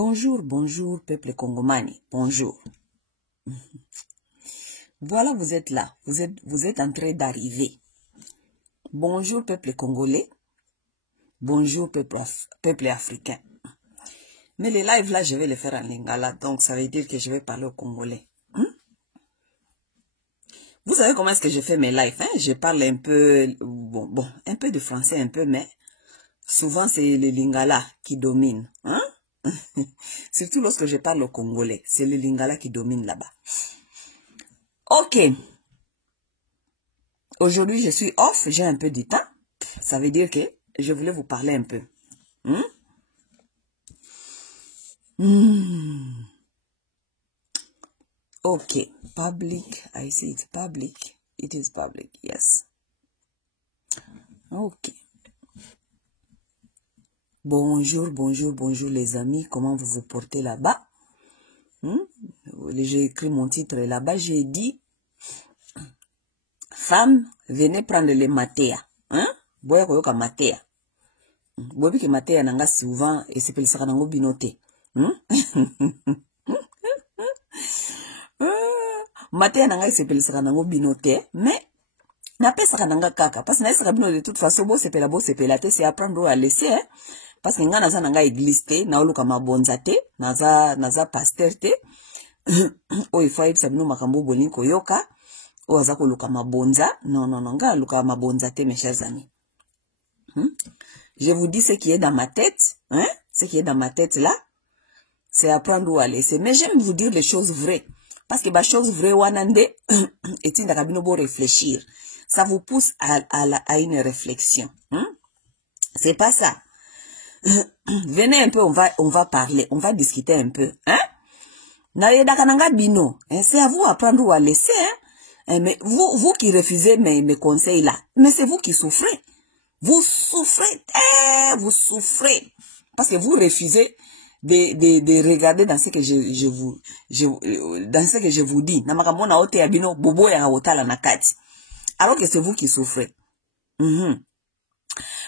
Bonjour, bonjour, peuple congomani, bonjour. Voilà, vous êtes là, vous êtes en train d'arriver. Bonjour, peuple congolais, bonjour, peuple africain. Mais les lives là, je vais les faire en lingala, donc ça veut dire que je vais parler au congolais. Vous savez comment est-ce que je fais mes lives, hein? Je parle un peu, bon, un peu de français, un peu, mais souvent c'est le lingala qui domine, hein? Surtout lorsque je parle au congolais, c'est le lingala qui domine là-bas. Ok. Aujourd'hui, je suis off, j'ai un peu de temps. Ça veut dire que je voulais vous parler un peu. Ok. Public. I see it's public. It is public. Yes. Ok. Bonjour, bonjour, bonjour les amis. Comment vous vous portez là-bas? J'ai écrit mon titre là-bas. J'ai dit, femmes, venez prendre les matéas. Boya koyoka matéa. Bobi ke matéa nanga souvent et c'est pelisaka nango binote. Matéa nanga c'est pelisaka nango binote, mais na pesaka nanga kaka parce que na pesaka bino de toute façon bo sepela te c'est apprendre à laisser, hein? Parce que nga naza nanga église te na oluka mabonza te naza pasteur te o ifai sabino makambo boni koyoka o aza koluka mabonza non nga luka mabonza te mes chers amis. Je vous dis ce qui est dans ma tête, hein? Ce qui est dans ma tête là, c'est apprendre à laisser. Mais j'aime vous dire les choses vraies. Parce que les choses vraies, wanande, et réfléchir. Ça vous pousse à une réflexion. C'est pas ça. Venez un peu, on va parler, on va discuter un peu. C'est à vous apprendre à laisser. Mais vous qui refusez mes conseils là, mais c'est vous qui souffrez. Vous souffrez, vous souffrez. Parce que vous refusez de regarder dans ce que je vous dis. Alors que c'est vous qui souffrez.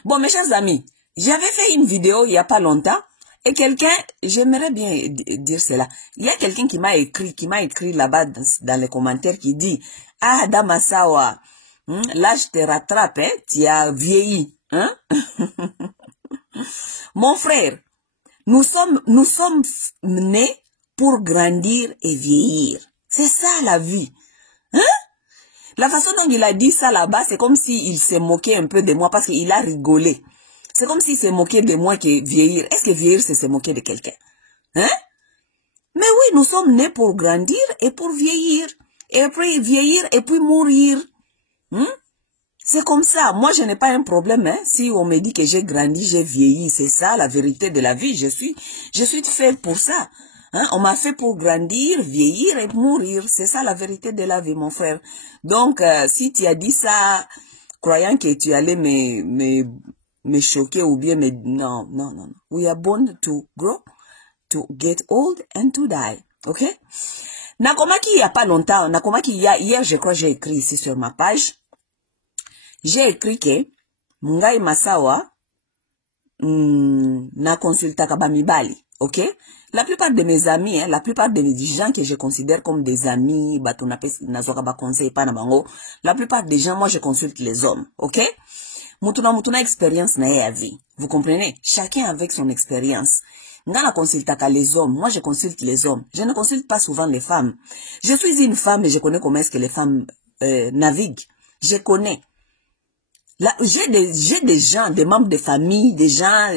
Bon, mes chers amis, j'avais fait une vidéo il n'y a pas longtemps et quelqu'un, j'aimerais bien dire cela. Il y a quelqu'un qui m'a écrit là-bas dans les commentaires qui dit, ah, Damasawa, là je te rattrape, hein, tu as vieilli, hein? Mon frère, nous sommes nés pour grandir et vieillir. C'est ça la vie. La façon dont il a dit ça là-bas, c'est comme s'il s'est moqué un peu de moi parce qu'il a rigolé. C'est comme s'il s'est moqué de moi que vieillir. Est-ce que vieillir, c'est se moquer de quelqu'un? Mais oui, nous sommes nés pour grandir et pour vieillir. Et puis vieillir et puis mourir. C'est comme ça. Moi, je n'ai pas un problème. Si on me dit que j'ai grandi, j'ai vieilli, c'est ça la vérité de la vie. Je suis fait pour ça. On m'a fait pour grandir, vieillir et mourir. C'est ça la vérité de la vie, mon frère. Donc, si tu as dit ça, croyant que tu allais me choquer ou bien me... Non. We are born to grow, to get old and to die. Ok? Nakomaki il n'y a pas longtemps, hier, je crois, j'ai écrit ici sur ma page. J'ai écrit que Mungai Masawa na consultaka bamibali, ok? La plupart de mes amis, la plupart des gens que je considère comme des amis, la plupart des gens, moi je consulte les hommes, ok? Mutuna expérience na ya vie. Vous comprenez? Chacun avec son expérience. Ngana consultaka les hommes, moi je consulte les hommes. Je ne consulte pas souvent les femmes. Je suis une femme et je connais comment est-ce que les femmes naviguent. Je connais. Là, j'ai des gens, des membres de famille, des gens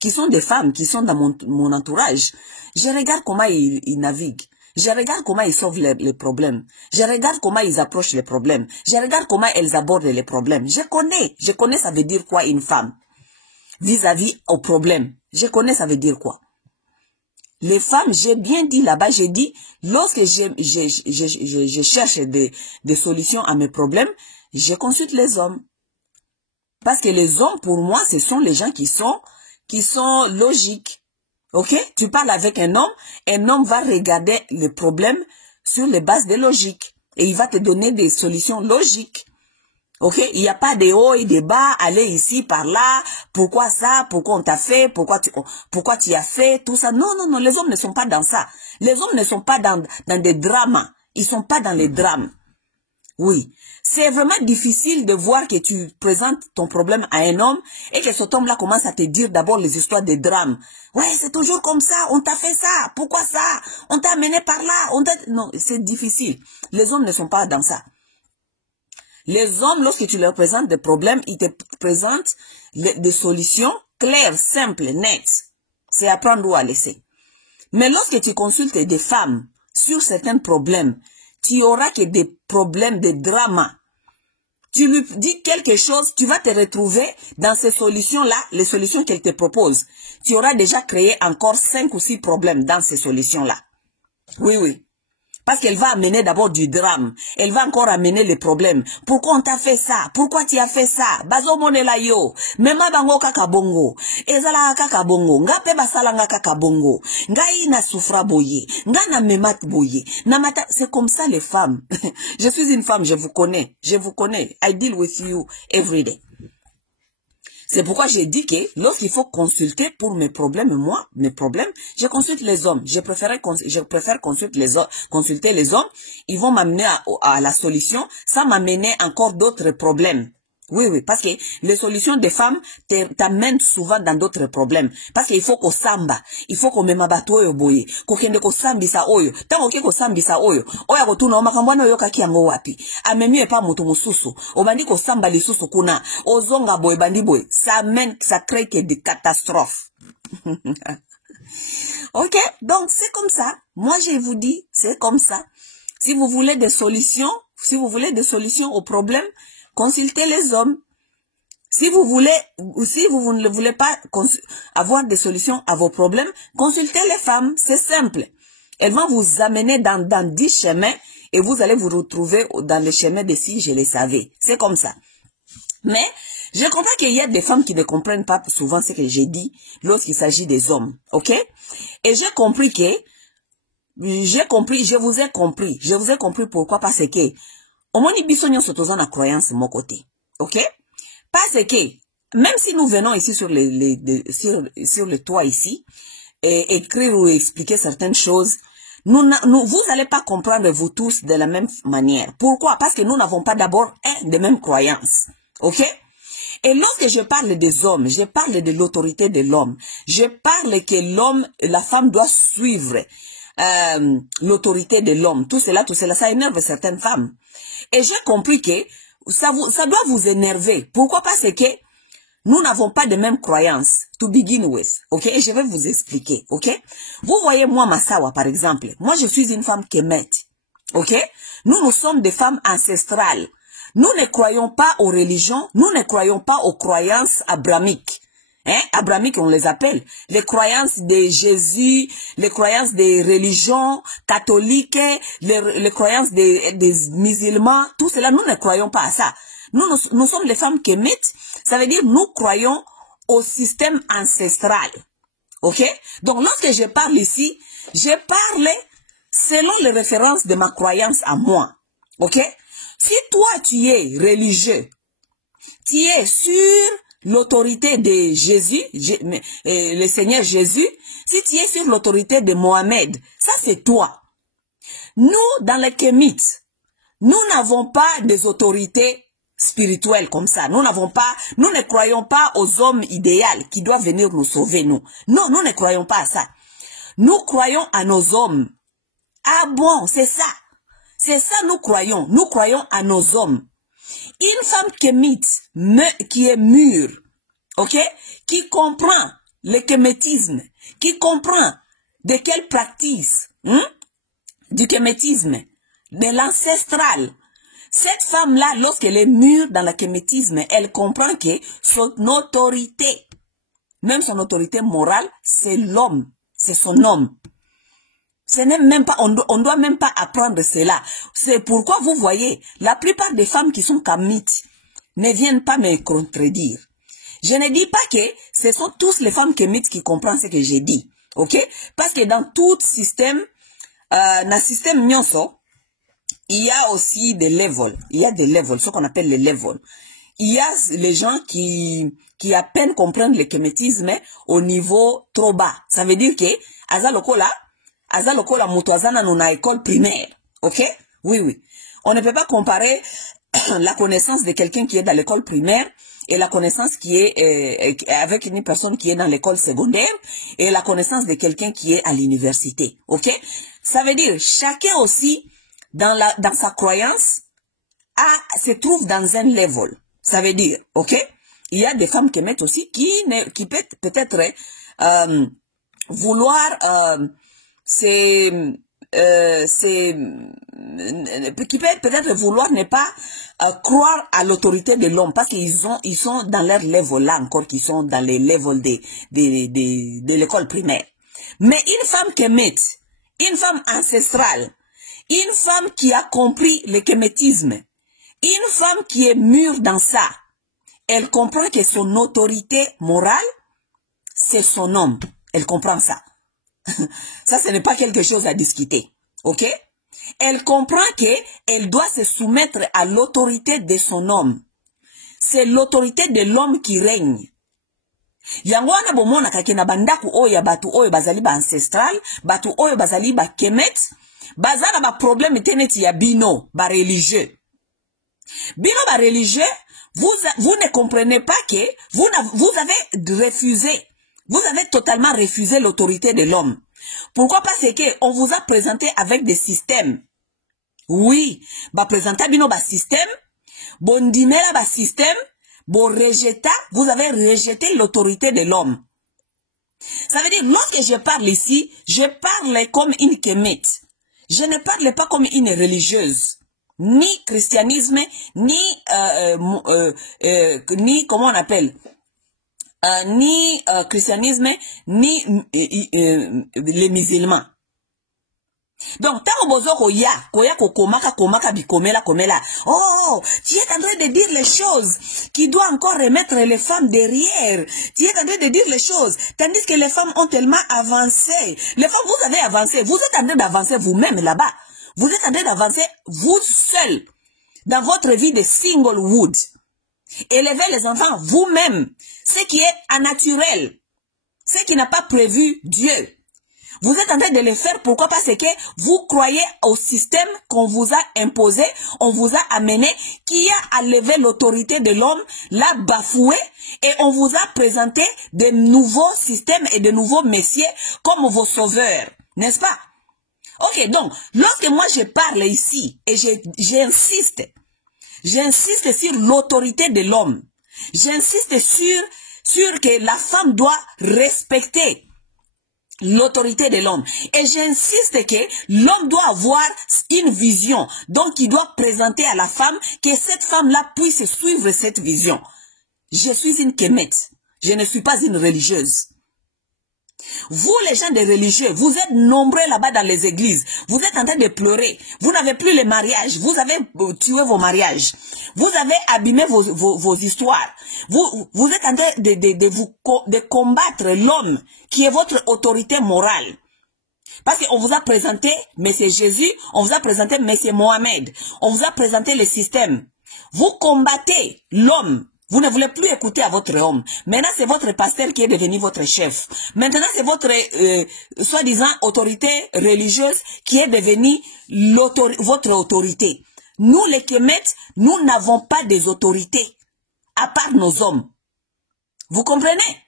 qui sont des femmes, qui sont dans mon entourage. Je regarde comment ils naviguent. Je regarde comment ils solvent les problèmes. Je regarde comment ils approchent les problèmes. Je regarde comment elles abordent les problèmes. Je connais ça veut dire quoi une femme vis-à-vis au problème. Je connais ça veut dire quoi. Les femmes, j'ai bien dit là-bas, j'ai dit, lorsque je cherche des solutions à mes problèmes, je consulte les hommes. Parce que les hommes, pour moi, ce sont les gens qui sont logiques. Ok? Tu parles avec un homme va regarder le problème sur les bases de logique. Et il va te donner des solutions logiques. Ok, il n'y a pas de haut et de bas, aller ici, par là, pourquoi ça, pourquoi on t'a fait, pourquoi tu as fait, tout ça. Non, non, non, les hommes ne sont pas dans ça. Les hommes ne sont pas dans des drames. Ils sont pas dans les drames. Oui, c'est vraiment difficile de voir que tu présentes ton problème à un homme et que cet homme-là commence à te dire d'abord les histoires des drames. Ouais, c'est toujours comme ça, on t'a fait ça, pourquoi ça, on t'a amené par là, Non, c'est difficile. Les hommes ne sont pas dans ça. Les hommes, lorsque tu leur présentes des problèmes, ils te présentent des solutions claires, simples, nettes. C'est à prendre ou à laisser. Mais lorsque tu consultes des femmes sur certains problèmes, tu auras que des problèmes, des dramas. Tu lui dis quelque chose, tu vas te retrouver dans ces solutions-là, les solutions qu'elle te propose. Tu auras déjà créé encore 5 ou 6 problèmes dans ces solutions-là. Oui, oui. Parce qu'elle va amener d'abord du drame. Elle va encore amener les problèmes. Pourquoi on t'a fait ça? Pourquoi tu as fait ça? Bazo monela yo. Mema bango kaka bongo. Ezala kaka bongo. Nga pe basala nga kaka bongo. Nga ina soufra boye. Nga na memat boye. Namata, c'est comme ça les femmes. Je suis une femme, je vous connais. Je vous connais. I deal with you every day. C'est pourquoi j'ai dit que lorsqu'il faut consulter pour mes problèmes, moi, mes problèmes, je consulte les hommes. Je préfère consulter les hommes. Ils vont m'amener à la solution sans m'amener encore d'autres problèmes. Oui, oui, parce que les solutions des femmes t'amènent souvent dans d'autres problèmes. Parce qu'il faut qu'on samba, il faut qu'on me mabato oyo boye, qu'on kende ko sambisa oyo. Tant ok ko sambisa oyo, oya ko tuna omakambwana oyo kaki yango wapi. Amemi pas moto mususu, obandi ko samba lisusu kuna, ozonga boye bandi boye. Ça crée que des catastrophes. Ok, donc c'est comme ça. Moi je vous dis, c'est comme ça. Si vous voulez des solutions aux problèmes, consultez les hommes. Si vous ne voulez pas avoir des solutions à vos problèmes, consultez les femmes. C'est simple. Elles vont vous amener dans 10 chemins et vous allez vous retrouver dans les chemins de si je les savais. C'est comme ça. Mais je comprends qu'il y a des femmes qui ne comprennent pas souvent ce que j'ai dit lorsqu'il s'agit des hommes. Ok? Et j'ai compris que je vous ai compris pourquoi, parce que omoni biso nyonso toza na croyance mon côté. OK? Parce que même si nous venons ici sur le toit ici et écrire ou expliquer certaines choses, vous n'allez pas comprendre vous tous de la même manière. Pourquoi? Parce que nous n'avons pas d'abord des mêmes croyances. OK? Et lorsque je parle des hommes, je parle de l'autorité de l'homme. Je parle que la femme doit suivre l'autorité de l'homme. Tout cela, ça énerve certaines femmes. Et j'ai compris que ça doit vous énerver. Pourquoi? Parce que nous n'avons pas de mêmes croyances, to begin with. Ok? Et je vais vous expliquer. Ok? Vous voyez, moi, Massawa, par exemple. Moi, je suis une femme Kemet. Ok? Nous sommes des femmes ancestrales. Nous ne croyons pas aux religions. Nous ne croyons pas aux croyances abrahamiques. Abrahamiques, on les appelle. Les croyances de Jésus, les croyances des religions catholiques, les croyances des musulmans, tout cela, nous ne croyons pas à ça. Nous sommes les femmes kémites, ça veut dire nous croyons au système ancestral. Ok? Donc lorsque je parle ici, je parle selon les références de ma croyance à moi. Ok? Si toi tu es religieux, tu es sur l'autorité de Jésus, le Seigneur Jésus, si tu es sur l'autorité de Mohamed, ça c'est toi. Nous, dans les Kémites, nous n'avons pas des autorités spirituelles comme ça. Nous ne croyons pas aux hommes idéaux qui doivent venir nous sauver, nous. Non, nous ne croyons pas à ça. Nous croyons à nos hommes. Ah bon, c'est ça. C'est ça nous croyons. Nous croyons à nos hommes. Une femme kémite, qui est mûre, ok, qui comprend le kémétisme, qui comprend de quelle pratique, du kémétisme, de l'ancestral. Cette femme-là, lorsqu'elle est mûre dans le kémétisme, elle comprend que son autorité, même son autorité morale, c'est l'homme, c'est son homme. Ce n'est même pas, on doit même pas apprendre cela. C'est pourquoi vous voyez, la plupart des femmes qui sont kémites ne viennent pas me contredire. Je ne dis pas que ce sont tous les femmes kémites qui comprennent ce que j'ai dit. Ok? Parce que dans tout système, dans le système nyonso, il y a aussi des levels. Il y a des levels, ce qu'on appelle les levels. Il y a les gens qui à peine comprennent le kémétisme au niveau trop bas. Ça veut dire que aza lokola mutwazana nuna école primaire. OK? Oui, oui. On ne peut pas comparer la connaissance de quelqu'un qui est dans l'école primaire et la connaissance qui est avec une personne qui est dans l'école secondaire et la connaissance de quelqu'un qui est à l'université. OK? Ça veut dire chacun aussi dans sa croyance se trouve dans un level. Ça veut dire, OK? Il y a des femmes qui mettent aussi qui peut-être vouloir qui peut-être vouloir ne pas croire à l'autorité de l'homme parce qu'ils sont dans leur level là encore, qui sont dans les levels de l'école primaire. Mais une femme kémète, une femme ancestrale, une femme qui a compris le kémétisme, une femme qui est mûre dans ça, elle comprend que son autorité morale, c'est son homme. Elle comprend ça. Ça, ce n'est pas quelque chose à discuter. OK? Elle comprend qu'elle doit se soumettre à l'autorité de son homme. C'est l'autorité de l'homme qui règne. Yango wana bomona kakena bandaku oyo batu oyo bazali ba ancestral, batu oyo bazali ba kemet, bazana ba problème teneti ya bino, ba religieux. Bino ba religieux, vous ne comprenez pas que vous avez refusé. Vous avez totalement refusé l'autorité de l'homme. Pourquoi? Parce qu'on vous a présenté avec des systèmes. Oui, ba présenta bino ba système, bon dimela ba système, bon rejeta, vous avez rejeté l'autorité de l'homme. Ça veut dire, lorsque je parle ici, je parle comme une kémète. Je ne parle pas comme une religieuse. Ni christianisme, ni comment on appelle, ni christianisme, ni les musulmans. Donc, tant bozo koya komaka bikomela komela. Oh, tu es en train de dire les choses qui doivent encore remettre les femmes derrière. Tu es en train de dire les choses, tandis que les femmes ont tellement avancé. Les femmes, vous avez avancé. Vous êtes en train d'avancer vous-même là-bas. Vous êtes en train d'avancer vous seul dans votre vie de singlehood. Élevez les enfants vous-même. Ce qui est naturel. Ce qui n'a pas prévu Dieu. Vous êtes en train de le faire. Pourquoi? Parce que vous croyez au système qu'on vous a imposé, on vous a amené, qui a levé l'autorité de l'homme, l'a bafoué, et on vous a présenté de nouveaux systèmes et de nouveaux messieurs comme vos sauveurs. N'est-ce pas? Ok, donc, lorsque moi je parle ici, et j'insiste sur l'autorité de l'homme, j'insiste sur que la femme doit respecter l'autorité de l'homme. Et j'insiste que l'homme doit avoir une vision. Donc, il doit présenter à la femme que cette femme-là puisse suivre cette vision. Je suis une kémète. Je ne suis pas une religieuse. Vous, les gens des religieux, vous êtes nombreux là-bas dans les églises. Vous êtes en train de pleurer. Vous n'avez plus les mariages. Vous avez tué vos mariages. Vous avez abîmé vos histoires. Vous êtes en train de combattre l'homme qui est votre autorité morale. Parce qu'on vous a présenté M. Jésus, on vous a présenté M. Mohamed, on vous a présenté le système. Vous combattez l'homme. Vous ne voulez plus écouter à votre homme. Maintenant, c'est votre pasteur qui est devenu votre chef. Maintenant, c'est votre soi-disant autorité religieuse qui est devenue votre autorité. Nous, les kémètes, nous n'avons pas des autorités, à part nos hommes. Vous comprenez?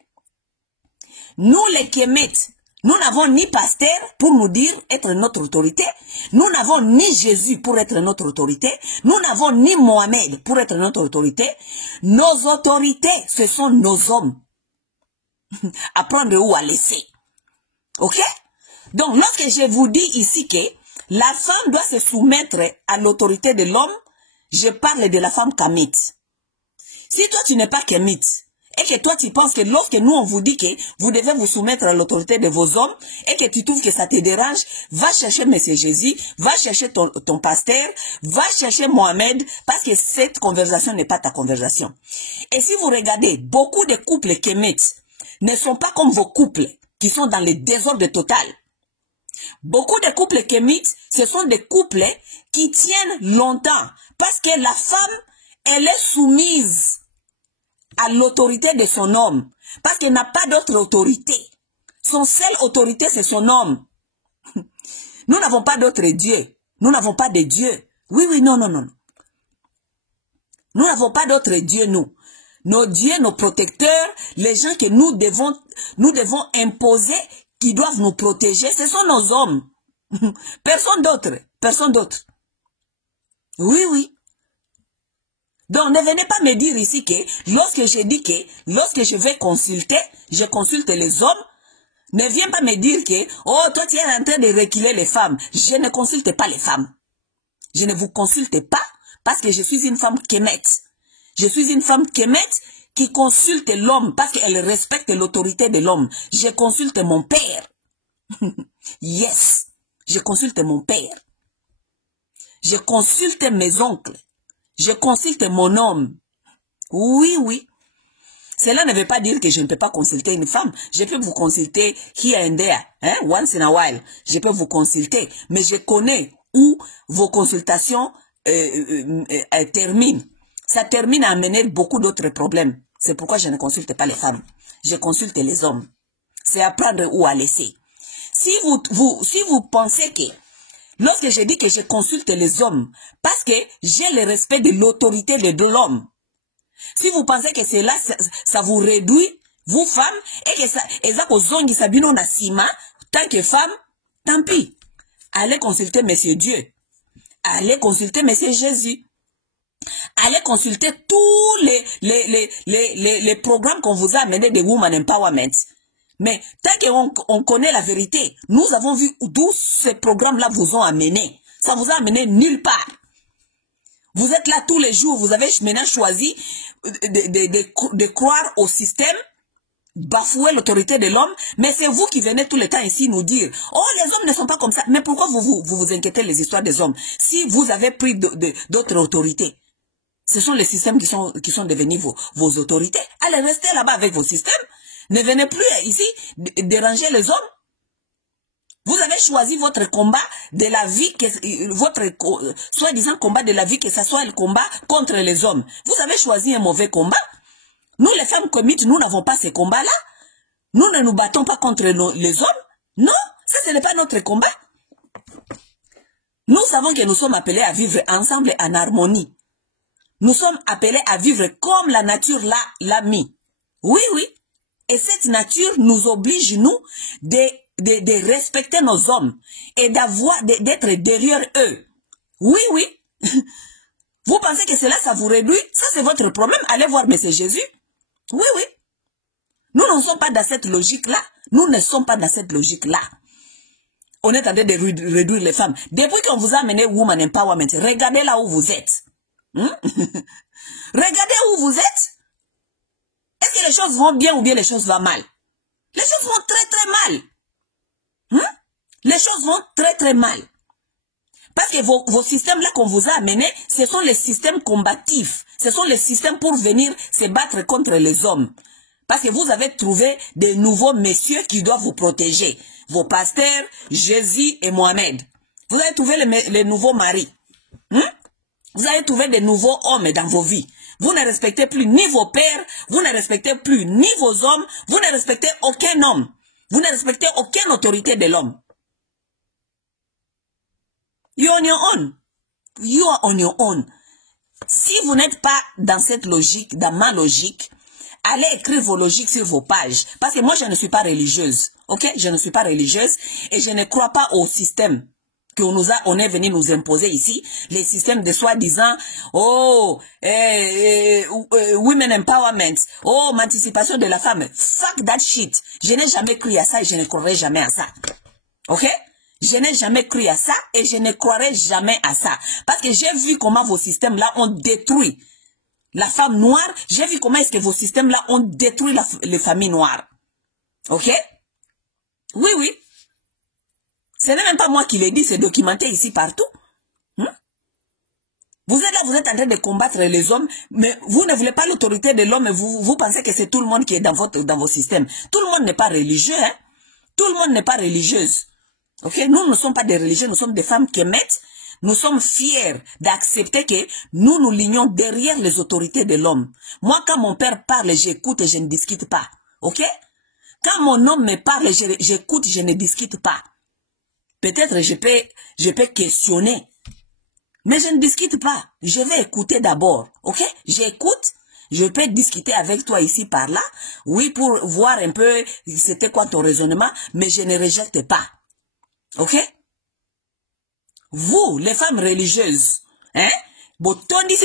Nous, les kémètes, nous n'avons ni pasteur pour nous dire être notre autorité. Nous n'avons ni Jésus pour être notre autorité. Nous n'avons ni Mohamed pour être notre autorité. Nos autorités, ce sont nos hommes. À prendre ou à laisser. Ok? Donc, lorsque je vous dis ici que la femme doit se soumettre à l'autorité de l'homme, je parle de la femme kémite. Si toi, tu n'es pas kémite, et que toi tu penses que lorsque nous on vous dit que vous devez vous soumettre à l'autorité de vos hommes et que tu trouves que ça te dérange, va chercher M. Jésus, va chercher ton pasteur, va chercher Mohamed, parce que cette conversation n'est pas ta conversation. Et si vous regardez, beaucoup de couples kémites ne sont pas comme vos couples qui sont dans le désordre total. Beaucoup de couples kémites, ce sont des couples qui tiennent longtemps parce que la femme, elle est soumise à l'autorité de son homme parce qu'elle n'a pas d'autre autorité. Son seule autorité, c'est son homme. Nous n'avons pas d'autre Dieu. Nous n'avons pas de Dieu. Oui, oui, non, non, non. Nous n'avons pas d'autre Dieu, nous. Nos dieux, nos protecteurs, les gens que nous devons imposer, qui doivent nous protéger, ce sont nos hommes. Personne d'autre. Personne d'autre. Oui, oui. Donc, ne venez pas me dire ici que, lorsque je dis que, lorsque je vais consulter, je consulte les hommes, ne viens pas me dire que, oh, toi tu es en train de reculer les femmes. Je ne consulte pas les femmes. Je ne vous consulte pas parce que je suis une femme kémette. Je suis une femme kémette qui consulte l'homme parce qu'elle respecte l'autorité de l'homme. Je consulte mon père. Yes, je consulte mon père. Je consulte mes oncles. Je consulte mon homme. Oui, oui. Cela ne veut pas dire que je ne peux pas consulter une femme. Je peux vous consulter here and there, hein, once in a while. Je peux vous consulter, mais je connais où vos consultations terminent. Ça termine à amener beaucoup d'autres problèmes. C'est pourquoi je ne consulte pas les femmes. Je consulte les hommes. C'est à prendre ou à laisser. Si vous pensez que, lorsque je dis que je consulte les hommes, parce que j'ai le respect de l'autorité de l'homme, si vous pensez que cela, ça vous réduit, vous femmes, et que ça, tant que femme, tant pis. Allez consulter Monsieur Dieu. Allez consulter Monsieur Jésus. Allez consulter tous les programmes qu'on vous a amenés de Woman Empowerment. Mais tant qu'on connaît la vérité, nous avons vu d'où ces programmes-là vous ont amené. Ça vous a amené nulle part. Vous êtes là tous les jours, vous avez maintenant choisi de croire au système, bafouer l'autorité de l'homme, mais c'est vous qui venez tout le temps ici nous dire, oh, les hommes ne sont pas comme ça. Mais pourquoi vous inquiétez les histoires des hommes? Si vous avez pris d'autres autorités, ce sont les systèmes qui sont devenus vos autorités. Allez, restez là-bas avec vos systèmes. Ne venez plus ici déranger les hommes. Vous avez choisi votre combat de la vie, votre soi-disant combat de la vie, que ce soit le combat contre les hommes. Vous avez choisi un mauvais combat. Nous, les femmes commites, nous n'avons pas ces combats-là. Nous ne nous battons pas contre les hommes. Non, ça, ce n'est pas notre combat. Nous savons que nous sommes appelés à vivre ensemble en harmonie. Nous sommes appelés à vivre comme la nature l'a mis. Oui, oui. Et cette nature nous oblige, nous, de respecter nos hommes et d'être derrière eux. Oui, oui. Vous pensez que cela, ça vous réduit? Ça, c'est votre problème. Allez voir M. Jésus. Oui, oui. Nous ne sommes pas dans cette logique-là. Nous ne sommes pas dans cette logique-là. On est en train de réduire les femmes. Depuis qu'on vous a amené Woman Empowerment, regardez là où vous êtes. Regardez où vous êtes. Est-ce que les choses vont bien ou bien les choses vont mal? Les choses vont très très mal. Les choses vont très très mal. Parce que vos systèmes-là qu'on vous a amenés, ce sont les systèmes combatifs. Ce sont les systèmes pour venir se battre contre les hommes. Parce que vous avez trouvé de nouveaux messieurs qui doivent vous protéger. Vos pasteurs, Jésus et Mohamed. Vous avez trouvé les nouveaux maris. Vous avez trouvé de nouveaux hommes dans vos vies. Vous ne respectez plus ni vos pères, vous ne respectez plus ni vos hommes, vous ne respectez aucun homme. Vous ne respectez aucune autorité de l'homme. You on your own. You are on your own. Si vous n'êtes pas dans cette logique, dans ma logique, allez écrire vos logiques sur vos pages. Parce que moi, je ne suis pas religieuse. Ok? Je ne suis pas religieuse et je ne crois pas au système on est venu nous imposer ici, les systèmes de soi-disant, oh, women empowerment, oh, émancipation de la femme. Fuck that shit. Je n'ai jamais cru à ça et je ne croirai jamais à ça. Ok? Je n'ai jamais cru à ça et je ne croirai jamais à ça. Parce que j'ai vu comment vos systèmes-là ont détruit la femme noire. J'ai vu comment est-ce que vos systèmes-là ont détruit les familles noires. Ok? Oui, oui. Ce n'est même pas moi qui l'ai dit, c'est documenté ici partout. Vous êtes là, vous êtes en train de combattre les hommes, mais vous ne voulez pas l'autorité de l'homme, vous pensez que c'est tout le monde qui est dans vos systèmes. Tout le monde n'est pas religieux, hein? Tout le monde n'est pas religieuse. Ok, nous ne sommes pas des religieux, nous sommes des femmes kémettes. Nous sommes fiers d'accepter que nous nous lignons derrière les autorités de l'homme. Moi, quand mon père parle, j'écoute et je ne discute pas. Ok? Quand mon homme me parle, j'écoute, je ne discute pas. Peut-être je peux questionner. Mais je ne discute pas. Je vais écouter d'abord. Ok? J'écoute. Je peux discuter avec toi ici par là. Oui, pour voir un peu c'était quoi ton raisonnement. Mais je ne rejette pas. Ok? Vous, les femmes religieuses, hein? Est-ce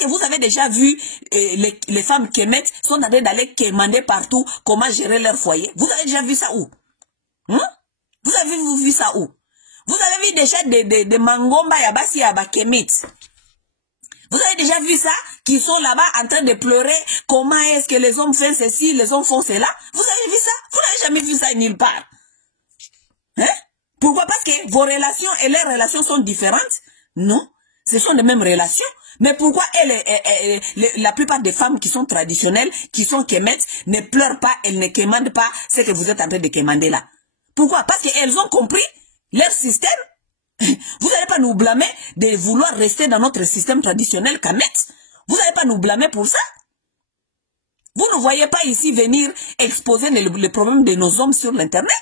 que vous avez déjà vu les femmes kémettes sont en train d'aller quémander partout comment gérer leur foyer? Vous avez déjà vu ça où? Hein? Vous avez vu ça où? Vous avez vu déjà des mangomba yabasi yaba kémites? Vous avez déjà vu ça? Qui sont là-bas en train de pleurer comment est-ce que les hommes font ceci, les hommes font cela? Vous avez vu ça? Vous n'avez jamais vu ça nulle part. Hein? Pourquoi? Parce que vos relations et leurs relations sont différentes? Non, ce sont les mêmes relations. Mais pourquoi la plupart des femmes qui sont traditionnelles, qui sont kémettes, ne pleurent pas, elles ne quémandent pas ce que vous êtes en train de quémander là? Pourquoi? Parce qu'elles ont compris leur système. Vous n'allez pas nous blâmer de vouloir rester dans notre système traditionnel kémette. Vous n'allez pas nous blâmer pour ça. Vous ne voyez pas ici venir exposer les problèmes de nos hommes sur l'internet.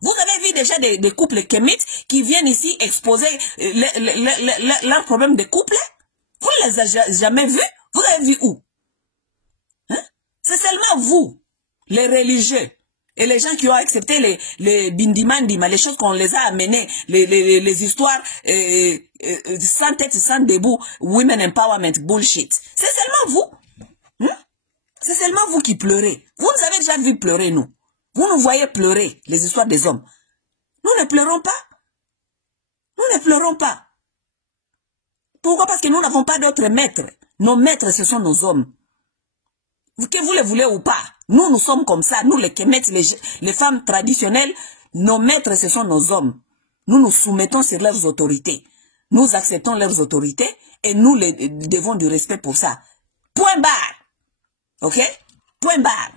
Vous avez vu déjà des couples kémites qui viennent ici exposer leurs problèmes de couple? Vous ne les avez jamais vus? Vous avez vu où? Hein? C'est seulement vous, les religieux, et les gens qui ont accepté les bindimandima, les choses qu'on les a amenées, les histoires sans tête, sans debout, women empowerment, bullshit. C'est seulement vous. Hein? C'est seulement vous qui pleurez. Vous nous avez déjà vu pleurer, nous. Vous nous voyez pleurer les histoires des hommes. Nous ne pleurons pas. Nous ne pleurons pas. Pourquoi? Parce que nous n'avons pas d'autres maîtres. Nos maîtres, ce sont nos hommes. Que vous le voulez ou pas, nous sommes comme ça. Nous, les kémettes, les femmes traditionnelles, nos maîtres, ce sont nos hommes. Nous nous soumettons sur leurs autorités. Nous acceptons leurs autorités et nous les devons du respect pour ça. Point barre. Ok? Point barre.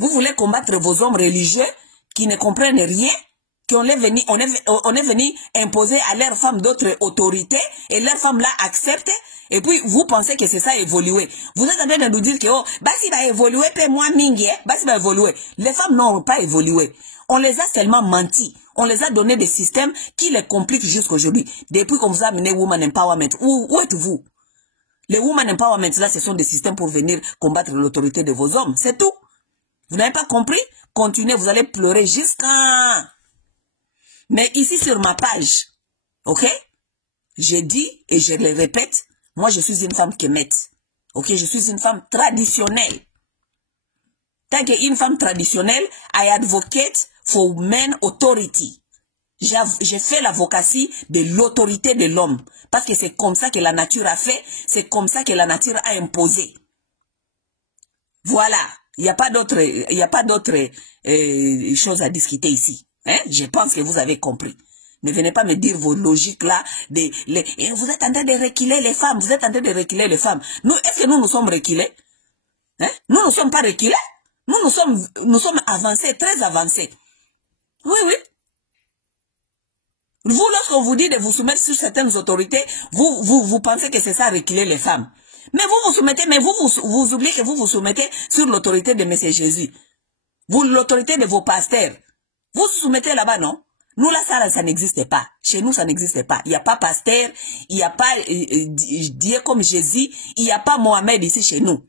Vous voulez combattre vos hommes religieux qui ne comprennent rien, on est venu imposer à leurs femmes d'autres autorités et leurs femmes là acceptent et puis vous pensez que c'est ça évoluer. Vous êtes en train de nous dire que oh, basi va évoluer, paie moi mingi, basi va évoluer. Les femmes n'ont pas évolué. On les a seulement menti. On les a donné des systèmes qui les compliquent jusqu'à aujourd'hui. Depuis qu'on vous a amené Woman Empowerment, où êtes-vous? Les Woman Empowerment là, ce sont des systèmes pour venir combattre l'autorité de vos hommes. C'est tout. Vous n'avez pas compris? Continuez, vous allez pleurer jusqu'à... Mais ici sur ma page, ok? Je dis et je le répète, moi je suis une femme kémette. Ok? Je suis une femme traditionnelle. Tant qu'une femme traditionnelle, I advocate for men authority. J'ai fait l'advocacy de l'autorité de l'homme. Parce que c'est comme ça que la nature a fait, c'est comme ça que la nature a imposé. Voilà. Il n'y a pas d'autre choses à discuter ici. Hein? Je pense que vous avez compris. Ne venez pas me dire vos logiques là. Vous êtes en train de reculer les femmes. Vous êtes en train de reculer les femmes. Est-ce que nous sommes reculés? Hein? Nous ne sommes pas reculés. Nous sommes avancés, très avancés. Oui, oui. Vous, lorsqu'on vous dit de vous soumettre sur certaines autorités, vous pensez que c'est ça reculer les femmes. Mais vous vous soumettez, mais vous oubliez que vous vous soumettez sur l'autorité de M. Jésus. Vous, l'autorité de vos pasteurs. Vous vous soumettez là-bas, non? Nous, là, ça n'existe pas. Chez nous, ça n'existe pas. Il n'y a pas pasteur, il n'y a pas Dieu comme Jésus, il n'y a pas Mohamed ici chez nous.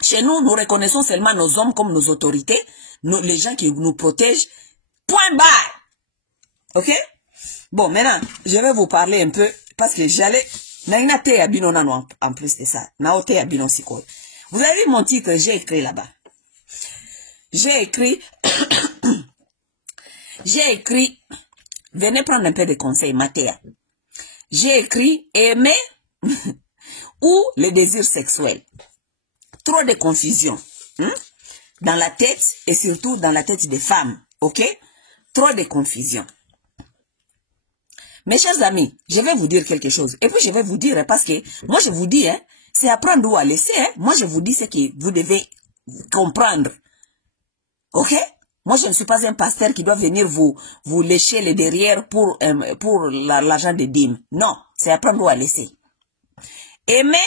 Chez nous, nous reconnaissons seulement nos hommes comme nos autorités, les gens qui nous protègent. Point barre. Ok? Bon, maintenant, je vais vous parler un peu, parce que j'allais... En plus de ça. Vous avez vu mon titre, j'ai écrit là-bas. J'ai écrit, venez prendre un peu de conseils, Mathéa. J'ai écrit aimer ou le désir sexuel. Trop de confusion dans la tête et surtout dans la tête des femmes. Ok? Trop de confusion. Mes chers amis, je vais vous dire quelque chose. Et puis je vais vous dire, parce que moi je vous dis, c'est à prendre ou à laisser. Moi je vous dis ce que vous devez comprendre. Ok? Moi, je ne suis pas un pasteur qui doit venir vous lécher les derrière pour l'argent de dîmes. Non, c'est apprendre à laisser. Aimer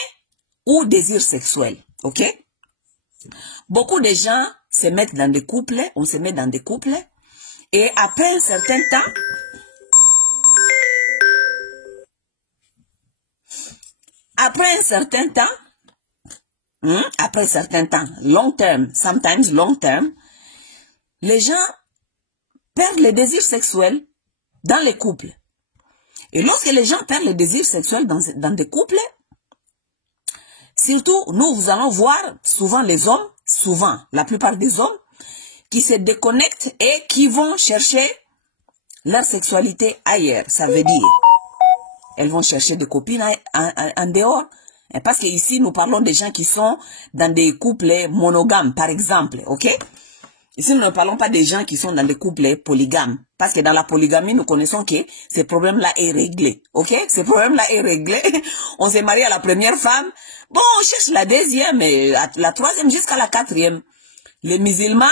ou désir sexuel, ok? Beaucoup de gens se mettent dans des couples, on se met dans des couples, et après un certain temps, long terme, sometimes long term, les gens perdent le désir sexuel dans les couples. Et lorsque les gens perdent le désir sexuel dans des couples, surtout, nous allons voir souvent les hommes, la plupart des hommes, qui se déconnectent et qui vont chercher leur sexualité ailleurs. Ça veut dire, elles vont chercher des copines en dehors. Parce que ici, nous parlons des gens qui sont dans des couples monogames, par exemple, ok? Ici, nous ne parlons pas des gens qui sont dans des couples polygames. Parce que dans la polygamie, nous connaissons que ce problème-là est réglé. Ok? Ce problème-là est réglé. On s'est marié à la première femme. Bon, on cherche la deuxième, et la troisième jusqu'à la quatrième. Les musulmans,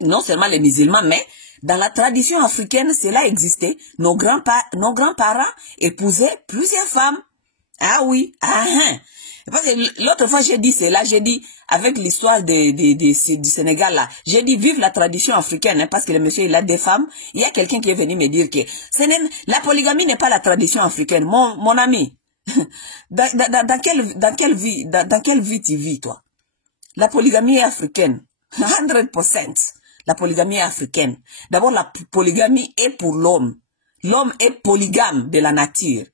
non seulement les musulmans, mais dans la tradition africaine, cela existait. Nos grands-parents épousaient plusieurs femmes. Ah oui, Parce que l'autre fois, j'ai dit cela, j'ai dit, avec l'histoire du Sénégal, là, j'ai dit, vive la tradition africaine, parce que le monsieur, il a des femmes. Il y a quelqu'un qui est venu me dire que la polygamie n'est pas la tradition africaine. Mon ami, dans quelle vie tu vis, toi? La polygamie est africaine. 100%. La polygamie est africaine. D'abord, la polygamie est pour l'homme. L'homme est polygame de la nature.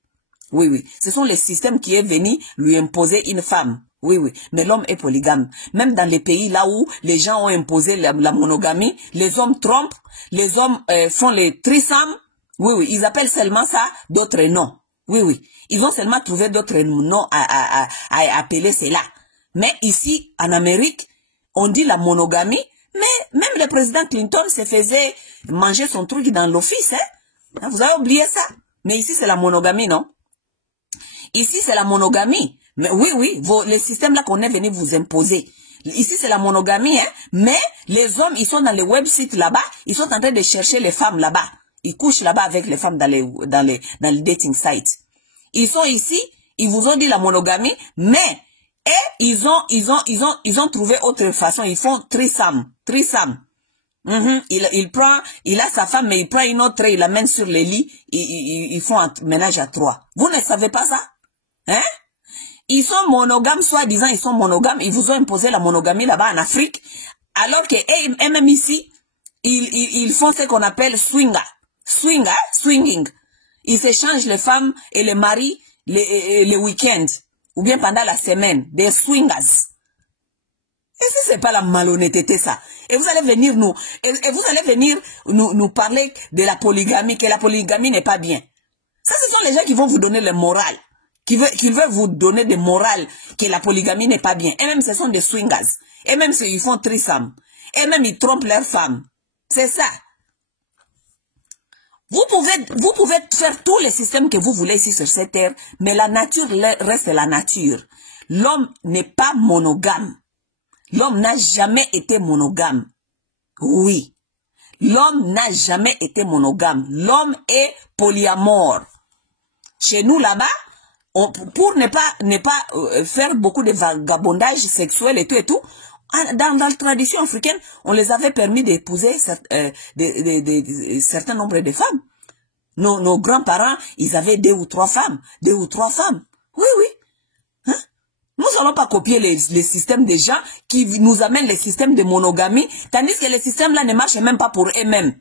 Oui. Ce sont les systèmes qui est venu lui imposer une femme. Oui. Mais l'homme est polygame. Même dans les pays là où les gens ont imposé la monogamie, les hommes trompent, les hommes font les threesomes. Oui. Ils appellent seulement ça d'autres noms. Oui. Ils ont seulement trouvé d'autres noms à appeler cela. Mais ici, en Amérique, on dit la monogamie. Mais même le président Clinton se faisait manger son truc dans l'office. Vous avez oublié ça. Mais ici, c'est la monogamie, non? Ici, c'est la monogamie. Mais oui, les systèmes là qu'on est venu vous imposer. Ici, c'est la monogamie, mais les hommes, ils sont dans les websites là-bas, ils sont en train de chercher les femmes là-bas. Ils couchent là-bas avec les femmes dans les dating sites. Ils sont ici, ils vous ont dit la monogamie, mais ils ont trouvé autre façon. Ils font threesome. Il a sa femme, mais il prend une autre, il l'amène sur les lits, ils font un ménage à 3. Vous ne savez pas ça? Ils sont monogames, soi-disant, ils sont monogames, ils vous ont imposé la monogamie là-bas en Afrique, alors que même ici, ils font ce qu'on appelle swinging. Ils s'échangent les femmes et les maris les week-ends, ou bien pendant la semaine, des swingers. Et si c'est pas la malhonnêteté, ça? Et vous allez venir nous parler de la polygamie, que la polygamie n'est pas bien. Ça, ce sont les gens qui vont vous donner le moral, qui veulent vous donner des morales, que la polygamie n'est pas bien. Et même, ce sont des swingers. Et même, ils font threesome. Et même, ils trompent leurs femmes. C'est ça. Vous pouvez faire tous les systèmes que vous voulez ici sur cette terre, mais la nature reste la nature. L'homme n'est pas monogame. L'homme n'a jamais été monogame. Oui. L'homme n'a jamais été monogame. L'homme est polyamore. Chez nous, là-bas, pour ne pas faire beaucoup de vagabondage sexuel et tout, dans la tradition africaine, on les avait permis d'épouser certains nombres de femmes. Nos grands-parents, ils avaient 2 ou 3 femmes. Oui. Nous n'allons pas copier les systèmes des gens qui nous amènent les systèmes de monogamie, tandis que les systèmes-là ne marchent même pas pour eux-mêmes.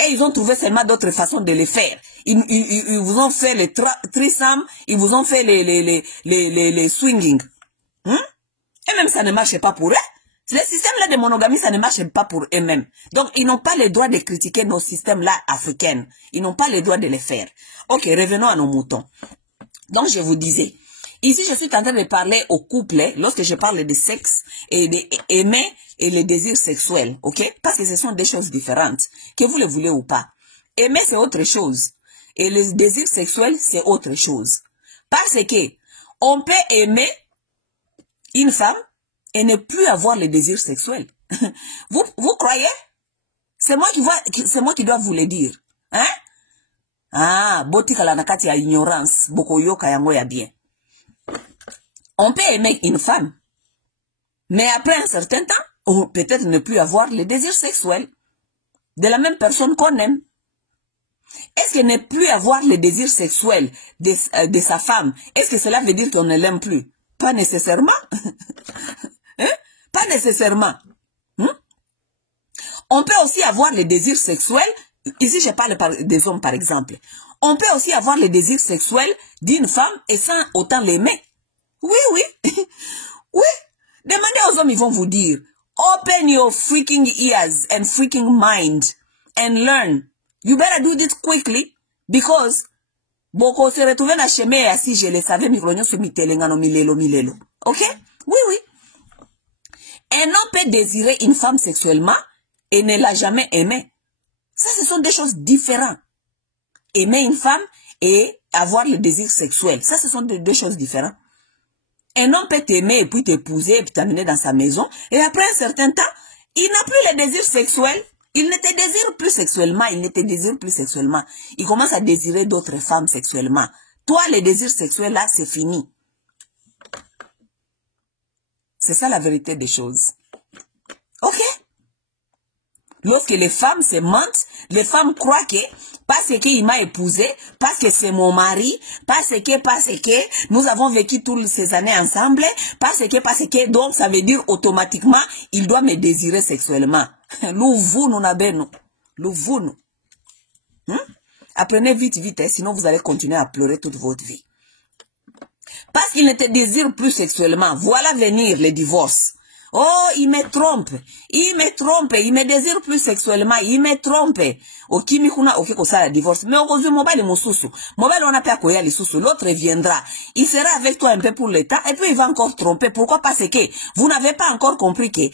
Et ils ont trouvé seulement d'autres façons de les faire. Ils vous ont fait les threesome, ils vous ont fait les swinging. Et même ça ne marche pas pour eux. Les systèmes-là de monogamie, ça ne marche pas pour eux-mêmes. Donc, ils n'ont pas le droit de critiquer nos systèmes-là africains. Ils n'ont pas le droit de les faire. Ok, revenons à nos moutons. Donc, je vous disais, ici, je suis en train de parler au couple, lorsque je parle de sexe et d'aimer et le désir sexuel, ok? Parce que ce sont des choses différentes, que vous le voulez ou pas. Aimer, c'est autre chose. Et le désir sexuel, c'est autre chose. Parce que, on peut aimer une femme et ne plus avoir le désir sexuel. Vous croyez? C'est moi qui dois vous le dire. Hein? Ah, botika la nakati ya ignorance, bokoyoka yango ya bien. On peut aimer une femme, mais après un certain temps, on peut-être ne plus avoir le désir sexuel de la même personne qu'on aime. Est-ce que ne plus avoir le désir sexuel de sa femme, est-ce que cela veut dire qu'on ne l'aime plus? Pas nécessairement. Hein? Pas nécessairement. On peut aussi avoir le désir sexuel, ici je parle des hommes par exemple, on peut aussi avoir le désir sexuel d'une femme et sans autant l'aimer. Oui, oui. Oui. Demandez aux hommes, ils vont vous dire, open your freaking ears and freaking mind and learn. You better do this quickly because boko se retrouver na chemin si je le savais micronio se mitelengano milelo. OK? Oui, oui. Un homme peut désirer une femme sexuellement et ne l'a jamais aimée. Ça, ce sont des choses différentes. Aimer une femme et avoir le désir sexuel. Ça, ce sont deux choses différentes. Un homme peut t'aimer et puis t'épouser et puis t'amener dans sa maison. Et après un certain temps, il n'a plus le désir sexuel. Il ne te désire plus sexuellement. Il ne te désire plus sexuellement. Il commence à désirer d'autres femmes sexuellement. Toi, le désir sexuel, là, c'est fini. C'est ça la vérité des choses. OK? Lorsque les femmes se mentent, les femmes croient que parce qu'il m'a épousé, parce que c'est mon mari, parce que nous avons vécu toutes ces années ensemble, parce que, donc ça veut dire automatiquement, il doit me désirer sexuellement. Louvounou nabeno. Louvounou. Apprenez vite, hein, sinon vous allez continuer à pleurer toute votre vie. Parce qu'il ne te désire plus sexuellement, voilà venir le divorce. Oh, il me trompe, il me désire plus sexuellement, il me trompe. Ok, mikuna, ok, ça la divorce. Mais aujourd'hui, mobile mosusu. Mobile, on a pas koya les sous. L'autre viendra. Il sera avec toi un peu pour le temps, et puis il va encore tromper. Pourquoi? Parce que vous n'avez pas encore compris que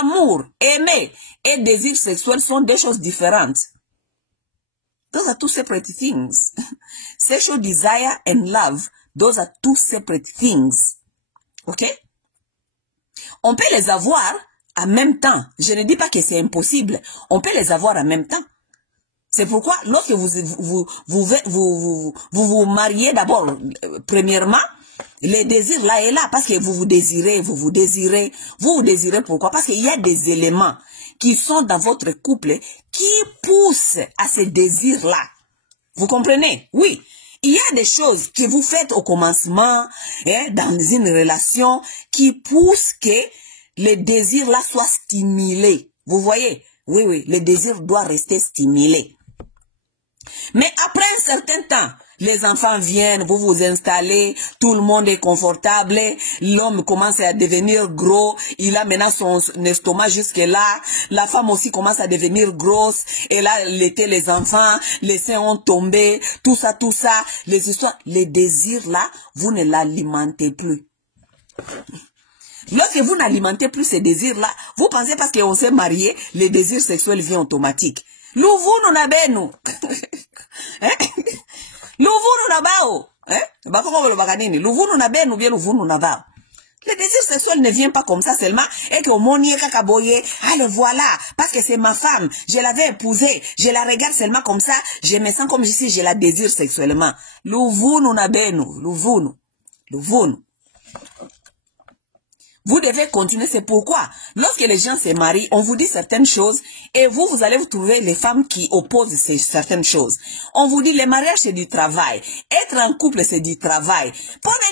amour, aimer et désir sexuel sont deux choses différentes. Those are two separate things. Sexual desire and love, those are two separate things. Ok? On peut les avoir en même temps. Je ne dis pas que c'est impossible. On peut les avoir en même temps. C'est pourquoi, lorsque vous mariez d'abord, premièrement, le désir là est là parce que vous vous désirez. Vous désirez pourquoi? Parce qu'il y a des éléments qui sont dans votre couple qui poussent à ce désir-là. Vous comprenez? Oui. Il y a des choses que vous faites au commencement, dans une relation, qui poussent que le désir-là soit stimulé. Vous voyez? Oui, oui, le désir doit rester stimulé. Mais après un certain temps, les enfants viennent, vous vous installez, tout le monde est confortable, l'homme commence à devenir gros, il a maintenant son estomac jusque là, la femme aussi commence à devenir grosse, et là, l'été, les enfants, les seins ont tombé, tout ça, les histoires, les désirs là, vous ne l'alimentez plus. Lorsque vous n'alimentez plus ces désirs-là, vous pensez parce qu'on s'est marié, les désirs sexuels viennent automatiques. Louvounou nabenu. Louvounou nabao. Louvounou nabenu bien louvounou nabao. Le désir sexuel ne vient pas comme ça seulement et que monier kakaboye, ah le voilà, parce que c'est ma femme, je l'avais épousée, je la regarde seulement comme ça, je me sens comme si je la désire sexuellement. Louvounou nabenu, louvounou. Vous devez continuer, c'est pourquoi, lorsque les gens se marient, on vous dit certaines choses, et vous allez vous trouver les femmes qui opposent certaines choses. On vous dit, le mariage, c'est du travail. Être en couple, c'est du travail. Pourquoi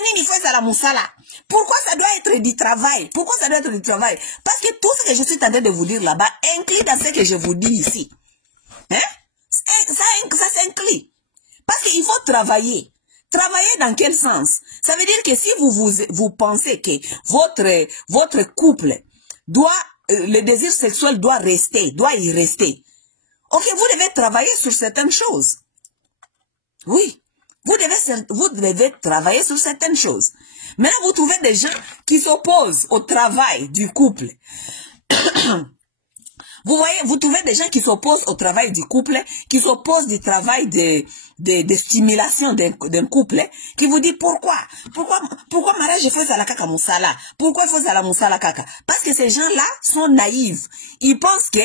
ça doit être du travail? Pourquoi ça doit être du travail? Parce que tout ce que je suis en train de vous dire là-bas inclut dans ce que je vous dis ici. Hein? Ça s'inclut. Parce qu'il faut travailler. Travailler dans quel sens? Ça veut dire que si vous pensez que votre couple doit, le désir sexuel doit y rester. Ok, vous devez travailler sur certaines choses. Oui, vous devez travailler sur certaines choses. Maintenant, vous trouvez des gens qui s'opposent au travail du couple. Vous voyez, vous trouvez des gens qui s'opposent au travail du couple, qui s'opposent du travail de stimulation d'un couple, qui vous dit pourquoi mariage fait ça la caca moussala? Pourquoi il faut ça la moussala caca? Parce que ces gens-là sont naïfs. Ils pensent que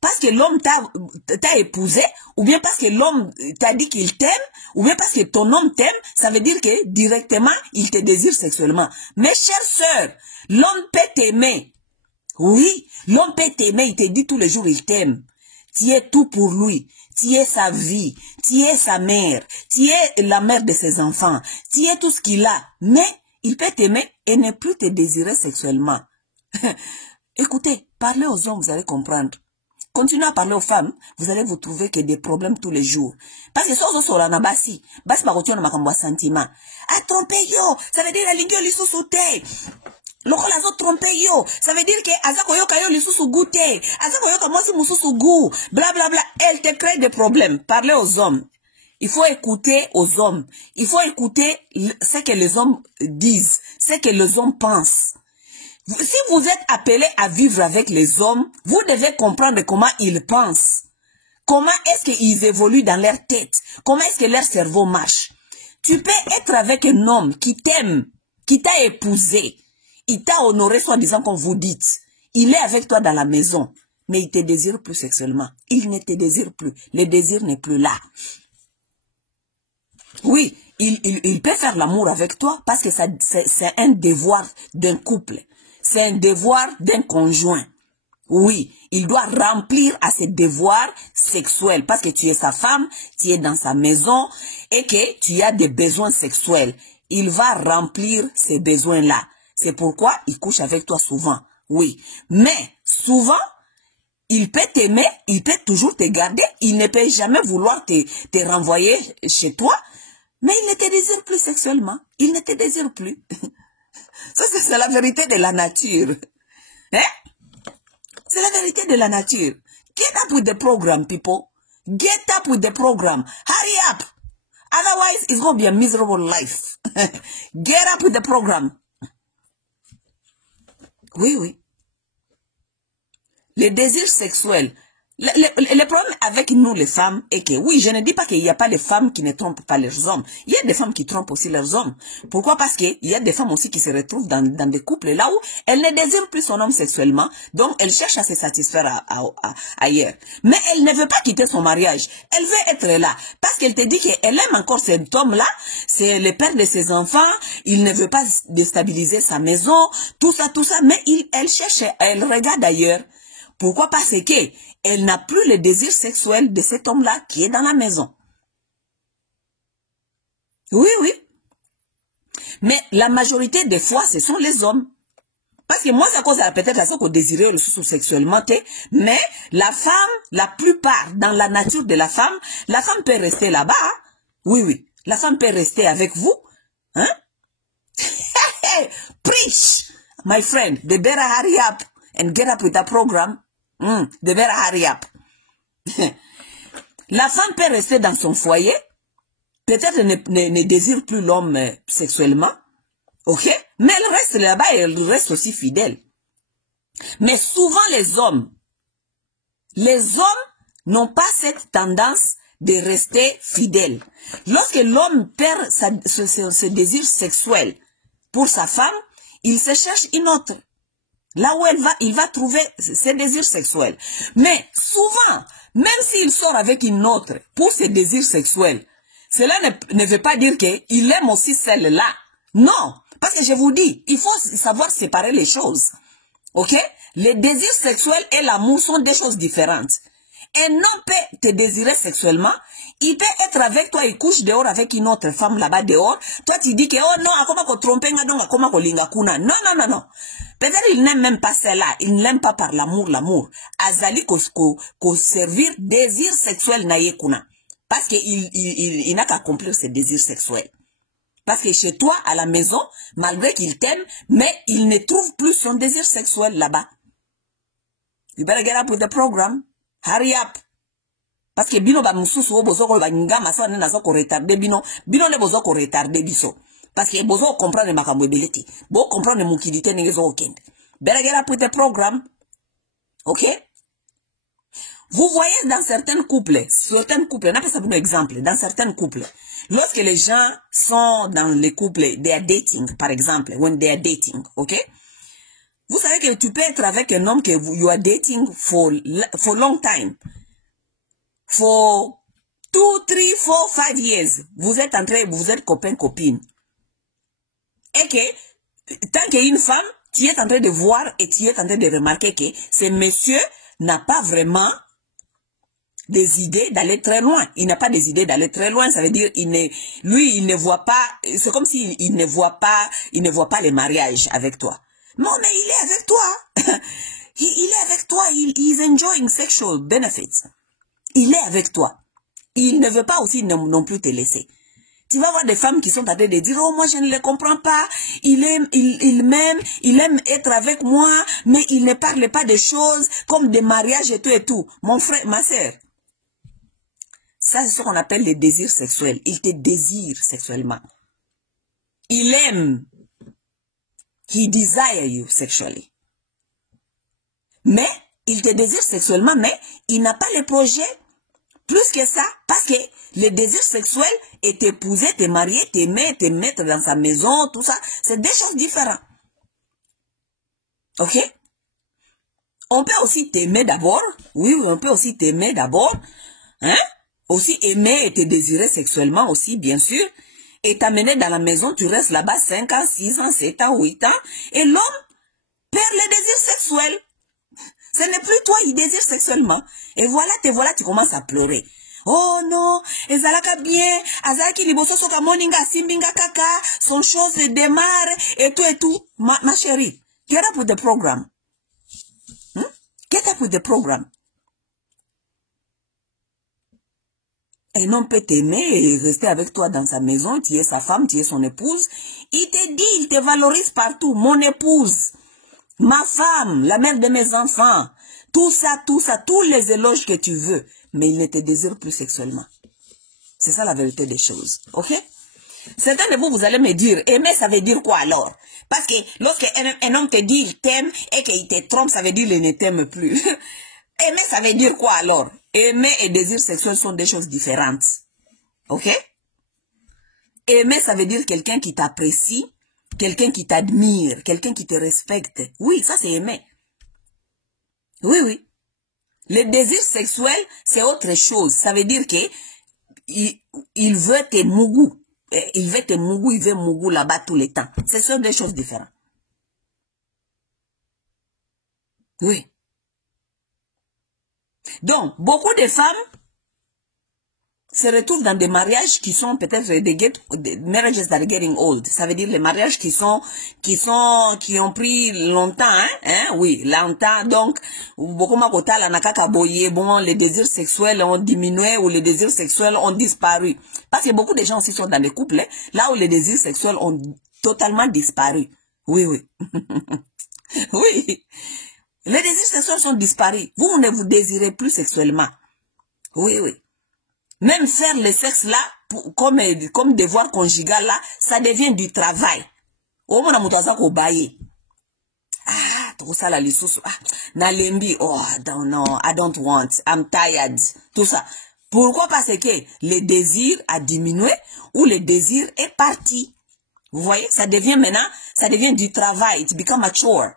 parce que l'homme t'a épousé, ou bien parce que l'homme t'a dit qu'il t'aime, ou bien parce que ton homme t'aime, ça veut dire que directement, il te désire sexuellement. Mes chères sœurs, l'homme peut t'aimer. Oui, l'homme peut t'aimer, il te dit tous les jours, il t'aime. Tu es tout pour lui. Tu es sa vie. Tu es sa mère. Tu es la mère de ses enfants. Tu es tout ce qu'il a. Mais il peut t'aimer et ne plus te désirer sexuellement. Écoutez, parlez aux hommes, vous allez comprendre. Continuez à parler aux femmes, vous allez vous trouver que des problèmes tous les jours. Parce que sozo sola na basi par retour na makambo sentiment. A tromper yo, ça veut dire alingio lisusu te. Loko lazo tromper yo, ça veut dire que azako yo kayo lisusu goûter, azako yo kamwasi mususu goût, bla bla bla. Elle te crée des problèmes. Parlez aux hommes. Il faut écouter aux hommes. Il faut écouter ce que les hommes disent, ce que les hommes pensent. Si vous êtes appelé à vivre avec les hommes, vous devez comprendre comment ils pensent. Comment est-ce qu'ils évoluent dans leur tête. Comment est-ce que leur cerveau marche. Tu peux être avec un homme qui t'aime, qui t'a épousé. Il t'a honoré soi-disant comme vous dites. Il est avec toi dans la maison. Mais il ne te désire plus sexuellement. Il ne te désire plus. Le désir n'est plus là. Oui, il peut faire l'amour avec toi parce que c'est un devoir d'un couple. C'est un devoir d'un conjoint. Oui, il doit remplir à ses devoirs sexuels parce que tu es sa femme, tu es dans sa maison et que tu as des besoins sexuels. Il va remplir ces besoins-là. C'est pourquoi il couche avec toi souvent. Oui, mais souvent, il peut t'aimer, il peut toujours te garder, il ne peut jamais vouloir te renvoyer chez toi, mais il ne te désire plus sexuellement. Il ne te désire plus. Ça, c'est la vérité de la nature. Hein? C'est la vérité de la nature. Get up with the program, people. Get up with the program. Hurry up. Otherwise, it's going to be a miserable life. Get up with the program. Oui, oui. Le désir sexuel. Le problème avec nous, les femmes, est que, oui, je ne dis pas qu'il n'y a pas de femmes qui ne trompent pas leurs hommes. Il y a des femmes qui trompent aussi leurs hommes. Pourquoi? Parce qu'il y a des femmes aussi qui se retrouvent dans des couples là où elles ne désirent plus son homme sexuellement, donc elles cherchent à se satisfaire ailleurs. Mais elle ne veut pas quitter son mariage. Elle veut être là. Parce qu'elle te dit qu'elle aime encore cet homme-là, c'est le père de ses enfants, il ne veut pas déstabiliser sa maison, tout ça, mais elle cherche, elle regarde ailleurs. Pourquoi? Parce que elle n'a plus le désir sexuel de cet homme-là qui est dans la maison. Oui, oui. Mais la majorité des fois, ce sont les hommes. Parce que moi, ça cause peut-être à ce qu'on désirait le sexuellement, mais la femme, la plupart, dans la nature de la femme peut rester là-bas. Hein? Oui, oui. La femme peut rester avec vous. Hein? Preach! My friend, they better hurry up and get up with that program. They better hurry up. La femme peut rester dans son foyer, peut-être ne désire plus l'homme sexuellement, ok? Mais elle reste là-bas et elle reste aussi fidèle. Mais souvent les hommes n'ont pas cette tendance de rester fidèles. Lorsque l'homme perd ce désir sexuel pour sa femme, il se cherche une autre. Là où il va trouver ses désirs sexuels. Mais souvent, même s'il sort avec une autre pour ses désirs sexuels, cela ne veut pas dire qu'il aime aussi celle-là. Non, parce que je vous dis, il faut savoir séparer les choses. Ok? Les désirs sexuels et l'amour sont des choses différentes. Un homme peut te désirer sexuellement, il peut être avec toi, il couche dehors avec une autre femme là-bas dehors. Toi, tu dis que, oh non, akoma ko tromper nga donc akoma ko linga kuna. Non, non, non, non. Peut-être il n'aime même pas celle-là. Il n'aime pas par l'amour. Azali ko servir désir sexuel na ye kuna. Parce qu'il n'a qu'à accomplir ses désirs sexuels. Parce que chez toi, à la maison, malgré qu'il t'aime, mais il ne trouve plus son désir sexuel là-bas. You better get up with the program. Hurry up. Parce que bino ba mususu wo bozo ko ba ngama sa na zo ko retarder bino le bozo ko retarder biso. Parce que bozo comprendre makambo ebeleti. Bo comprendre mukidité ngezo okende. Better get up with the program. Okay? Vous voyez dans certains couples, on appelle ça un exemple, dans certains couples, lorsque les gens sont dans les couples, they are dating, par exemple, when they are dating, ok? Vous savez que tu peux être avec un homme que you are dating for long time. For 2, 3, 4, 5 years. Vous êtes copain-copine. Et que, tant qu'une femme, tu es en train de voir et tu es en train de remarquer que ce monsieur n'a pas vraiment des idées d'aller très loin. Il n'a pas des idées d'aller très loin. Ça veut dire, il ne voit pas, c'est comme s'il ne voit pas les mariages avec toi. Non, mais il est avec toi. il est avec toi. Il is enjoying sexual benefits. Il est avec toi. Il ne veut pas aussi non plus te laisser. Tu vas voir des femmes qui sont en train de dire, oh, moi, je ne le comprends pas. Il aime être avec moi, mais il ne parle pas des choses comme des mariages et tout et tout. Mon frère, ma sœur, ça, c'est ce qu'on appelle les désirs sexuels. Il te désire sexuellement. Il aime. He desire you sexually. Mais, il te désire sexuellement, mais il n'a pas le projet plus que ça, parce que le désir sexuel est t'épouser, te marier, t'aimer, te mettre dans sa maison, tout ça, c'est des choses différentes. Ok? On peut aussi t'aimer d'abord. Oui, on peut aussi t'aimer d'abord. Hein? Aussi aimer et te désirer sexuellement aussi, bien sûr. Et t'amener dans la maison, tu restes là-bas 5 ans, 6 ans, 7 ans, 8 ans. Et l'homme perd le désir sexuel. Ce n'est plus toi, il désire sexuellement. Et voilà, tu commences à pleurer. Oh non, ezalaka bien, azalaki liboso soka moninga simbinga kaka, son chose démarre, et tout. Ma chérie, get up with the program. Get up with the program. Un homme peut t'aimer et rester avec toi dans sa maison, tu es sa femme, tu es son épouse. Il te dit, il te valorise partout. Mon épouse, ma femme, la mère de mes enfants. Tout ça, tous les éloges que tu veux. Mais il ne te désire plus sexuellement. C'est ça la vérité des choses. Ok? Certains de vous, vous allez me dire, aimer, ça veut dire quoi alors? Parce que lorsque un homme te dit il t'aime et qu'il te trompe, ça veut dire qu'il ne t'aime plus. Aimer, ça veut dire quoi alors? Aimer et désir sexuel sont des choses différentes. Ok? Aimer, ça veut dire quelqu'un qui t'apprécie, quelqu'un qui t'admire, quelqu'un qui te respecte. Oui, ça c'est aimer. Oui, oui. Le désir sexuel, c'est autre chose. Ça veut dire que il veut tes mougous. Il veut tes mougous, il veut mougou là-bas tout le temps. Ce sont des choses différentes. Oui. Donc, beaucoup de femmes se retrouvent dans des mariages qui sont peut-être des marriages that are getting old. Ça veut dire les mariages qui ont pris longtemps, hein, oui, longtemps. Donc, beaucoup makota nakaka boye, bon, les désirs sexuels ont diminué ou les désirs sexuels ont disparu. Parce que beaucoup de gens aussi sont dans des couples, hein, là où les désirs sexuels ont totalement disparu. Oui, oui. Oui. Les désirs sexuels sont disparus. Vous ne vous désirez plus sexuellement. Oui, oui. Même faire le sexe là, comme devoir conjugal là, ça devient du travail. Oh, mon amour, tout ça, la lisusu. Na lembi, oh, I don't want, I'm tired. Tout ça. Pourquoi? Parce que le désir a diminué ou le désir est parti. Vous voyez, ça devient maintenant, ça devient du travail. It becomes a chore.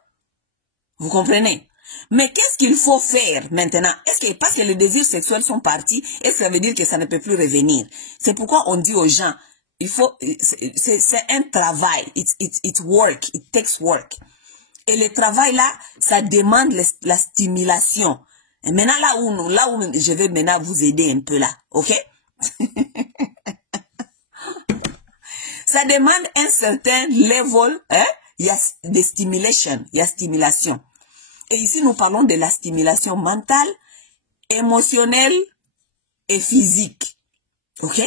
Vous comprenez? Mais qu'est-ce qu'il faut faire maintenant? Est-ce que parce que les désirs sexuels sont partis, est-ce que ça veut dire que ça ne peut plus revenir? C'est pourquoi on dit aux gens, il faut, c'est un travail. It's work. It takes work. Et le travail là, ça demande la stimulation. Et maintenant là où je vais maintenant vous aider un peu là, ok? Ça demande un certain level, hein? Il y a des stimulation, il y a stimulation. Et ici, nous parlons de la stimulation mentale, émotionnelle et physique. Ok?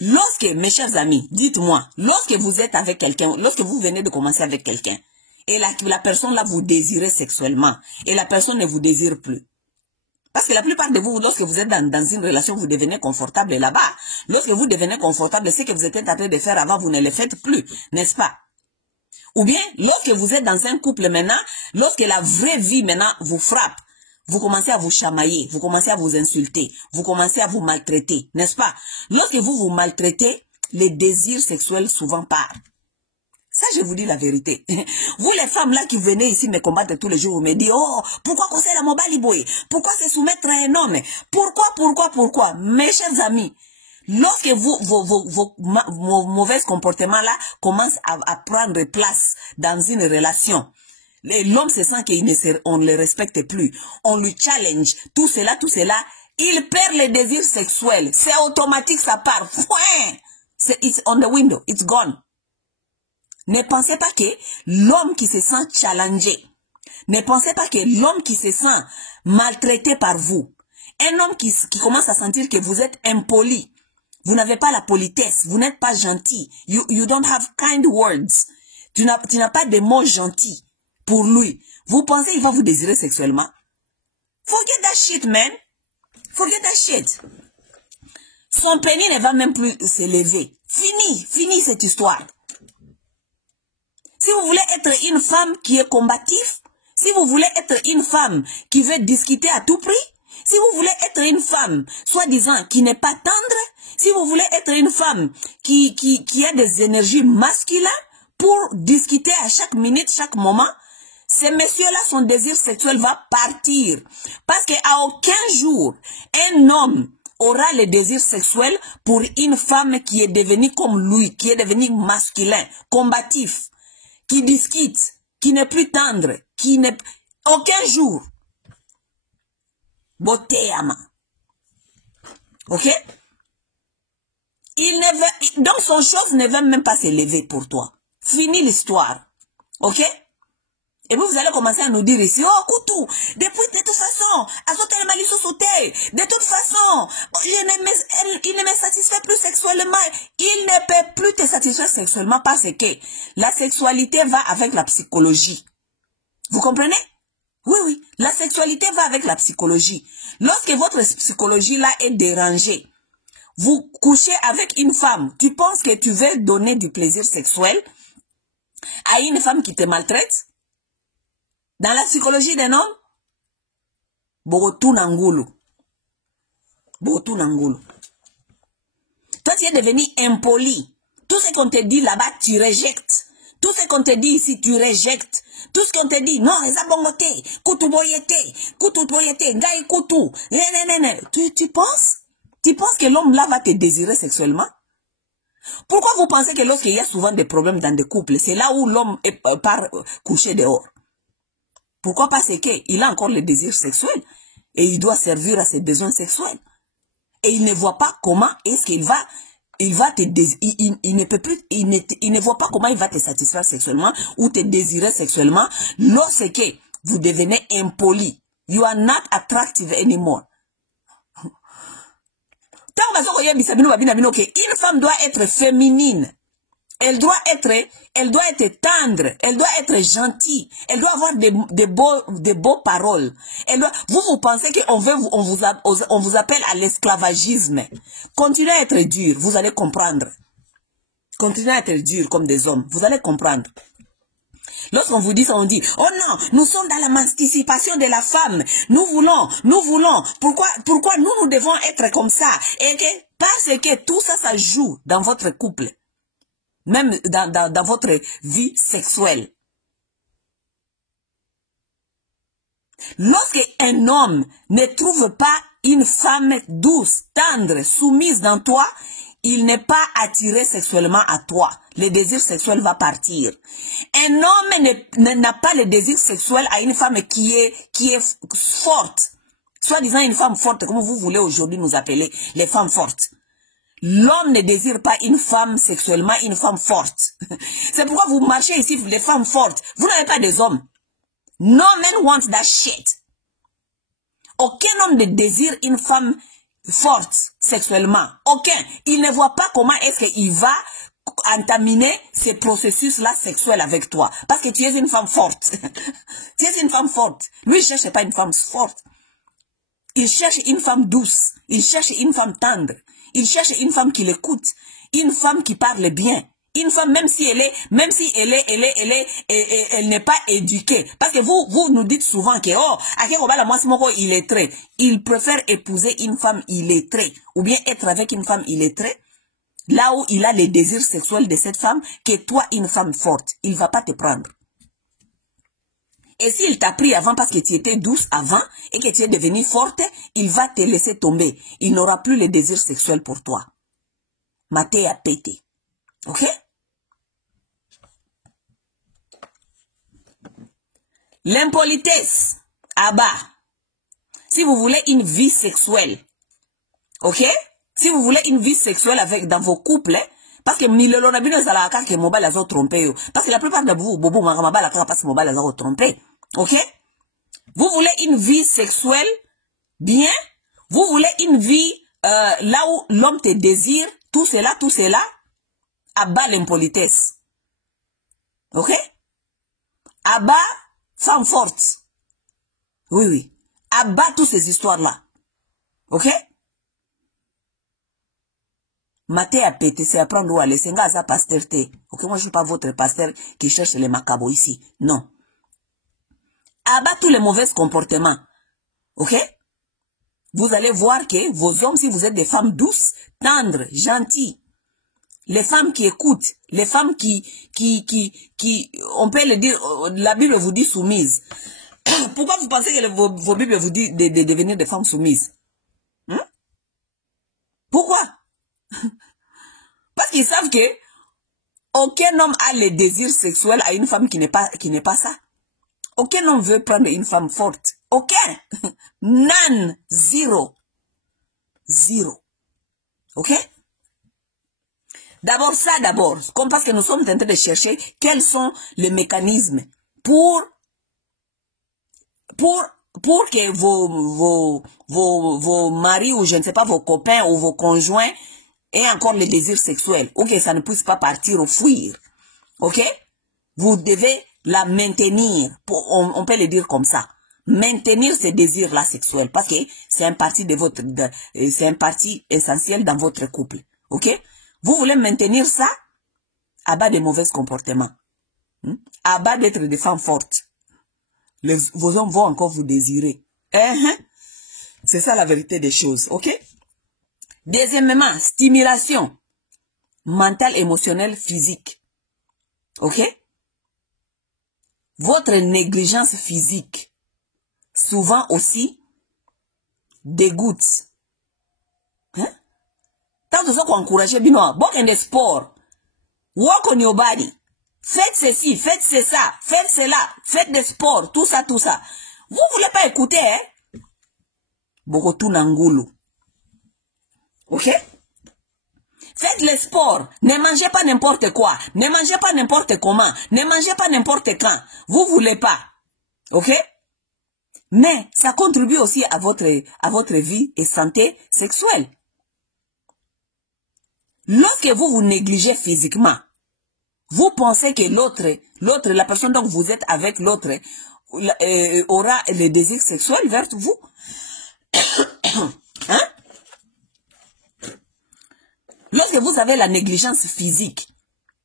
Lorsque, mes chers amis, dites-moi, lorsque vous êtes avec quelqu'un, lorsque vous venez de commencer avec quelqu'un, et la personne là vous désire sexuellement, et la personne ne vous désire plus. Parce que la plupart de vous, lorsque vous êtes dans une relation, vous devenez confortable là-bas. Lorsque vous devenez confortable, ce que vous étiez en train de faire avant, vous ne le faites plus, n'est-ce pas? Ou bien, lorsque vous êtes dans un couple maintenant, lorsque la vraie vie maintenant vous frappe, vous commencez à vous chamailler, vous commencez à vous insulter, vous commencez à vous maltraiter, n'est-ce pas? Lorsque vous vous maltraitez, les désirs sexuels souvent partent. Ça, je vous dis la vérité. Vous, les femmes là qui venez ici me combattre tous les jours, vous me dites, oh, pourquoi conseiller la mobile boy? Pourquoi se soumettre à un homme? Pourquoi? Mes chers amis, lorsque vos mauvais comportements là commencent à prendre place dans une relation, l'homme se sent qu'on ne le respecte plus, on lui challenge, tout cela, il perd le désir sexuel. C'est automatique, ça part. It's on the window, it's gone. Ne pensez pas que l'homme qui se sent challengé, ne pensez pas que l'homme qui se sent maltraité par vous, un homme qui commence à sentir que vous êtes impoli, vous n'avez pas la politesse, vous n'êtes pas gentil, you don't have kind words, tu n'as pas de mots gentils pour lui, vous pensez qu'il va vous désirer sexuellement? Forget that shit, man. Forget that shit. Son pénis ne va même plus s'élever. Fini cette histoire. Si vous voulez être une femme qui est combative, si vous voulez être une femme qui veut discuter à tout prix, si vous voulez être une femme, soi-disant, qui n'est pas tendre, si vous voulez être une femme qui a des énergies masculines pour discuter à chaque minute, chaque moment, ces messieurs-là, son désir sexuel va partir. Parce qu'à aucun jour, un homme aura le désir sexuel pour une femme qui est devenue comme lui, qui est devenue masculin, combatif, qui discute, qui n'est plus tendre, qui n'est... Aucun jour. Beauté à main. Ok? Donc son chose ne va même pas s'élever pour toi. Fini l'histoire. Ok? Et vous allez commencer à nous dire ici, oh, Koutou, de toute façon, de toute façon, il ne me satisfait plus sexuellement. Il ne peut plus te satisfaire sexuellement parce que la sexualité va avec la psychologie. Vous comprenez? Oui. La sexualité va avec la psychologie. Lorsque votre psychologie là est dérangée, vous couchez avec une femme, tu penses que tu veux donner du plaisir sexuel à une femme qui te maltraite? Dans la psychologie d'un homme, Bogotou Nangulu. Toi, tu es devenu impoli. Tout ce qu'on te dit là-bas, tu rejettes. Tout ce qu'on te dit ici, tu rejettes. Tout ce qu'on te dit, non, ça bongote, koutou boyete, gaï koutou. Tu penses? Tu penses que l'homme là va te désirer sexuellement? Pourquoi vous pensez que lorsqu'il y a souvent des problèmes dans des couples, c'est là où l'homme part coucher dehors? Pourquoi? Parce qu'il a encore le désir sexuel et il doit servir à ses besoins sexuels. Et il ne voit pas comment est-ce qu'il va te il ne peut plus, il ne voit pas comment il va te satisfaire sexuellement ou te désirer sexuellement lorsque vous devenez impoli. You are not attractive anymore. Une femme doit être féminine. Elle doit être tendre, elle doit être gentille, elle doit avoir des beaux paroles. Vous pensez qu'on vous appelle à l'esclavagisme. Continuez à être dur, vous allez comprendre. Continuez à être dur comme des hommes, vous allez comprendre. Lorsqu'on vous dit ça, on dit, oh non, nous sommes dans l'émancipation de la femme. Nous voulons. Pourquoi nous devons être comme ça? Parce que tout ça, ça joue dans votre couple. Même dans votre vie sexuelle. Lorsque un homme ne trouve pas une femme douce, tendre, soumise dans toi, il n'est pas attiré sexuellement à toi. Le désir sexuel va partir. Un homme n'a pas le désir sexuel à une femme qui est forte. Soit-disant une femme forte, comme vous voulez aujourd'hui nous appeler les femmes fortes. L'homme ne désire pas une femme sexuellement, une femme forte. C'est pourquoi vous marchez ici, les femmes fortes. Vous n'avez pas des hommes. No man wants that shit. Aucun homme ne désire une femme forte sexuellement. Aucun. Il ne voit pas comment est-ce qu'il va entaminer ces processus-là sexuels avec toi. Parce que tu es une femme forte. Tu es une femme forte. Lui, il ne cherche pas une femme forte. Il cherche une femme douce. Il cherche une femme tendre. Il cherche une femme qui l'écoute, une femme qui parle bien, Une femme, même si elle n'est pas éduquée. Parce que vous nous dites souvent que, oh, il est illettré. Il préfère épouser une femme illettrée. Ou bien être avec une femme illettrée. Là où il a les désirs sexuels de cette femme, que toi, une femme forte. Il ne va pas te prendre. Et s'il t'a pris avant parce que tu étais douce avant et que tu es devenue forte, il va te laisser tomber. Il n'aura plus les désirs sexuels pour toi. Maté a pété. Ok? L'impolitesse. À bas. Si vous voulez une vie sexuelle. Ok? Si vous voulez une vie sexuelle dans vos couples, parce que parce que la plupart de vous, ok? Vous voulez une vie sexuelle bien, vous voulez une vie là où l'homme te désire, tout cela, abat l'impolitesse. Ok? Abat femme forte. Oui, oui. Abat toutes ces histoires-là. Ok? Maté à péter, c'est apprendre où aller. C'est un pasteur. Ok, moi je ne suis pas votre pasteur qui cherche les macabres ici. Non. Abat tous les mauvais comportements. Ok? Vous allez voir que vos hommes, si vous êtes des femmes douces, tendres, gentilles, les femmes qui écoutent, les femmes qui, on peut le dire, la Bible vous dit soumise. Pourquoi vous pensez que vos Bibles vous disent de devenir des femmes soumises? Pourquoi? Parce qu'ils savent que aucun homme a le désir sexuel à une femme qui n'est pas ça. Aucun homme veut prendre une femme forte. Aucun. None. Zéro. Zéro. Ok? D'abord ça, comme parce que nous sommes en train de chercher quels sont les mécanismes pour que vos maris ou je ne sais pas, vos copains ou vos conjoints aient encore le désir sexuel ou que ça ne puisse pas partir ou fuir. Ok? Vous devez la maintenir. On peut le dire comme ça. Maintenir ce désir-là sexuel parce que c'est un parti c'est un parti essentiel dans votre couple. Ok? Vous voulez maintenir ça à bas de mauvais comportements. À bas d'être des femmes fortes. Vos hommes vont encore vous désirer. C'est ça la vérité des choses. Ok? Deuxièmement, stimulation mentale, émotionnelle, physique. Ok? Votre négligence physique, souvent aussi, dégoûte. Tant que ça qu'on encourage, bon in the sport, work on your body, faites ceci, faites ça, faites cela, faites des sports, tout ça. Vous voulez pas écouter, hein? Bokotu Nangulu. Ok? Faites les sports. Ne mangez pas n'importe quoi. Ne mangez pas n'importe comment. Ne mangez pas n'importe quand. Vous voulez pas. Ok? Mais ça contribue aussi à votre vie et santé sexuelle. Lorsque vous vous négligez physiquement, vous pensez que l'autre, la personne dont vous êtes avec l'autre, aura le désir sexuel vers vous. Hein? Lorsque vous avez la négligence physique,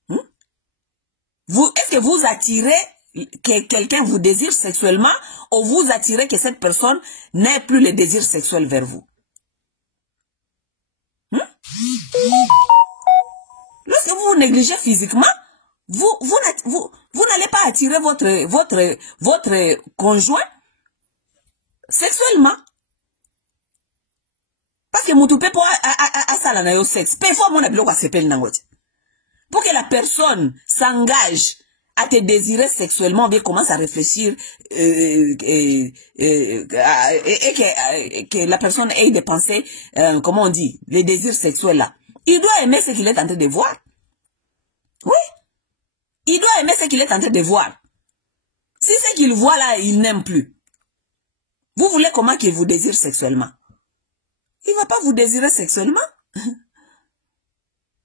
est-ce que vous attirez que quelqu'un vous désire sexuellement ou vous attirez que cette personne n'ait plus le désir sexuel vers vous? Lorsque vous vous négligez physiquement, vous n'allez pas attirer votre conjoint sexuellement. Parce que mutupe pour ça la sexe. Parfois mon abilo va s'appelle nangote. Pour que la personne s'engage à te désirer sexuellement, on commence à réfléchir et que la personne ait des pensées, comment on dit, les désirs sexuels là. Il doit aimer ce qu'il est en train de voir. Oui. Il doit aimer ce qu'il est en train de voir. Si ce qu'il voit là, il n'aime plus. Vous voulez comment qu'il vous désire sexuellement? Il ne va pas vous désirer sexuellement.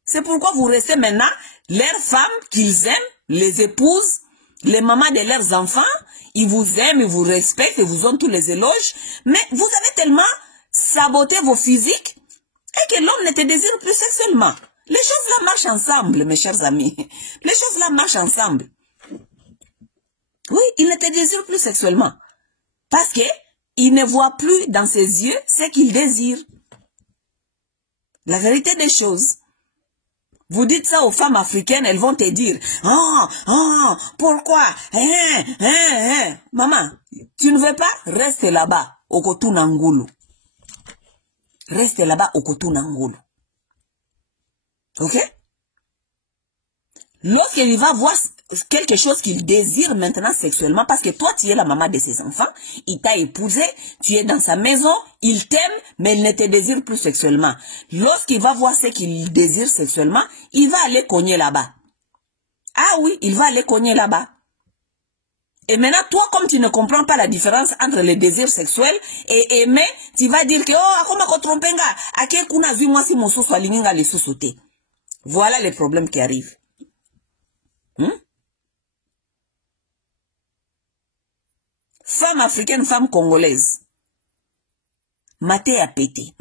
C'est pourquoi vous restez maintenant leurs femmes qu'ils aiment, les épouses, les mamans de leurs enfants. Ils vous aiment, ils vous respectent, ils vous ont tous les éloges. Mais vous avez tellement saboté vos physiques et que l'homme ne te désire plus sexuellement. Les choses là marchent ensemble, mes chers amis. Les choses là marchent ensemble. Oui, il ne te désire plus sexuellement. Parce que il ne voit plus dans ses yeux ce qu'il désire. La vérité des choses. Vous dites ça aux femmes africaines, elles vont te dire, pourquoi? Maman, tu ne veux pas? Reste là-bas, au Kotunangulu. Reste là-bas, au Kotunangulu. Ok? Lorsqu'il va voir quelque chose qu'il désire maintenant sexuellement, parce que toi, tu es la maman de ses enfants, il t'a épousé, tu es dans sa maison, il t'aime, mais il ne te désire plus sexuellement. Lorsqu'il va voir ce qu'il désire sexuellement, il va aller cogner là-bas. Ah oui, il va aller cogner là-bas. Et maintenant, toi, comme tu ne comprends pas la différence entre le désir sexuel et aimer, tu vas dire que, voilà les problèmes qui arrivent. Femme africaine, femme congolaise. Maté à péter.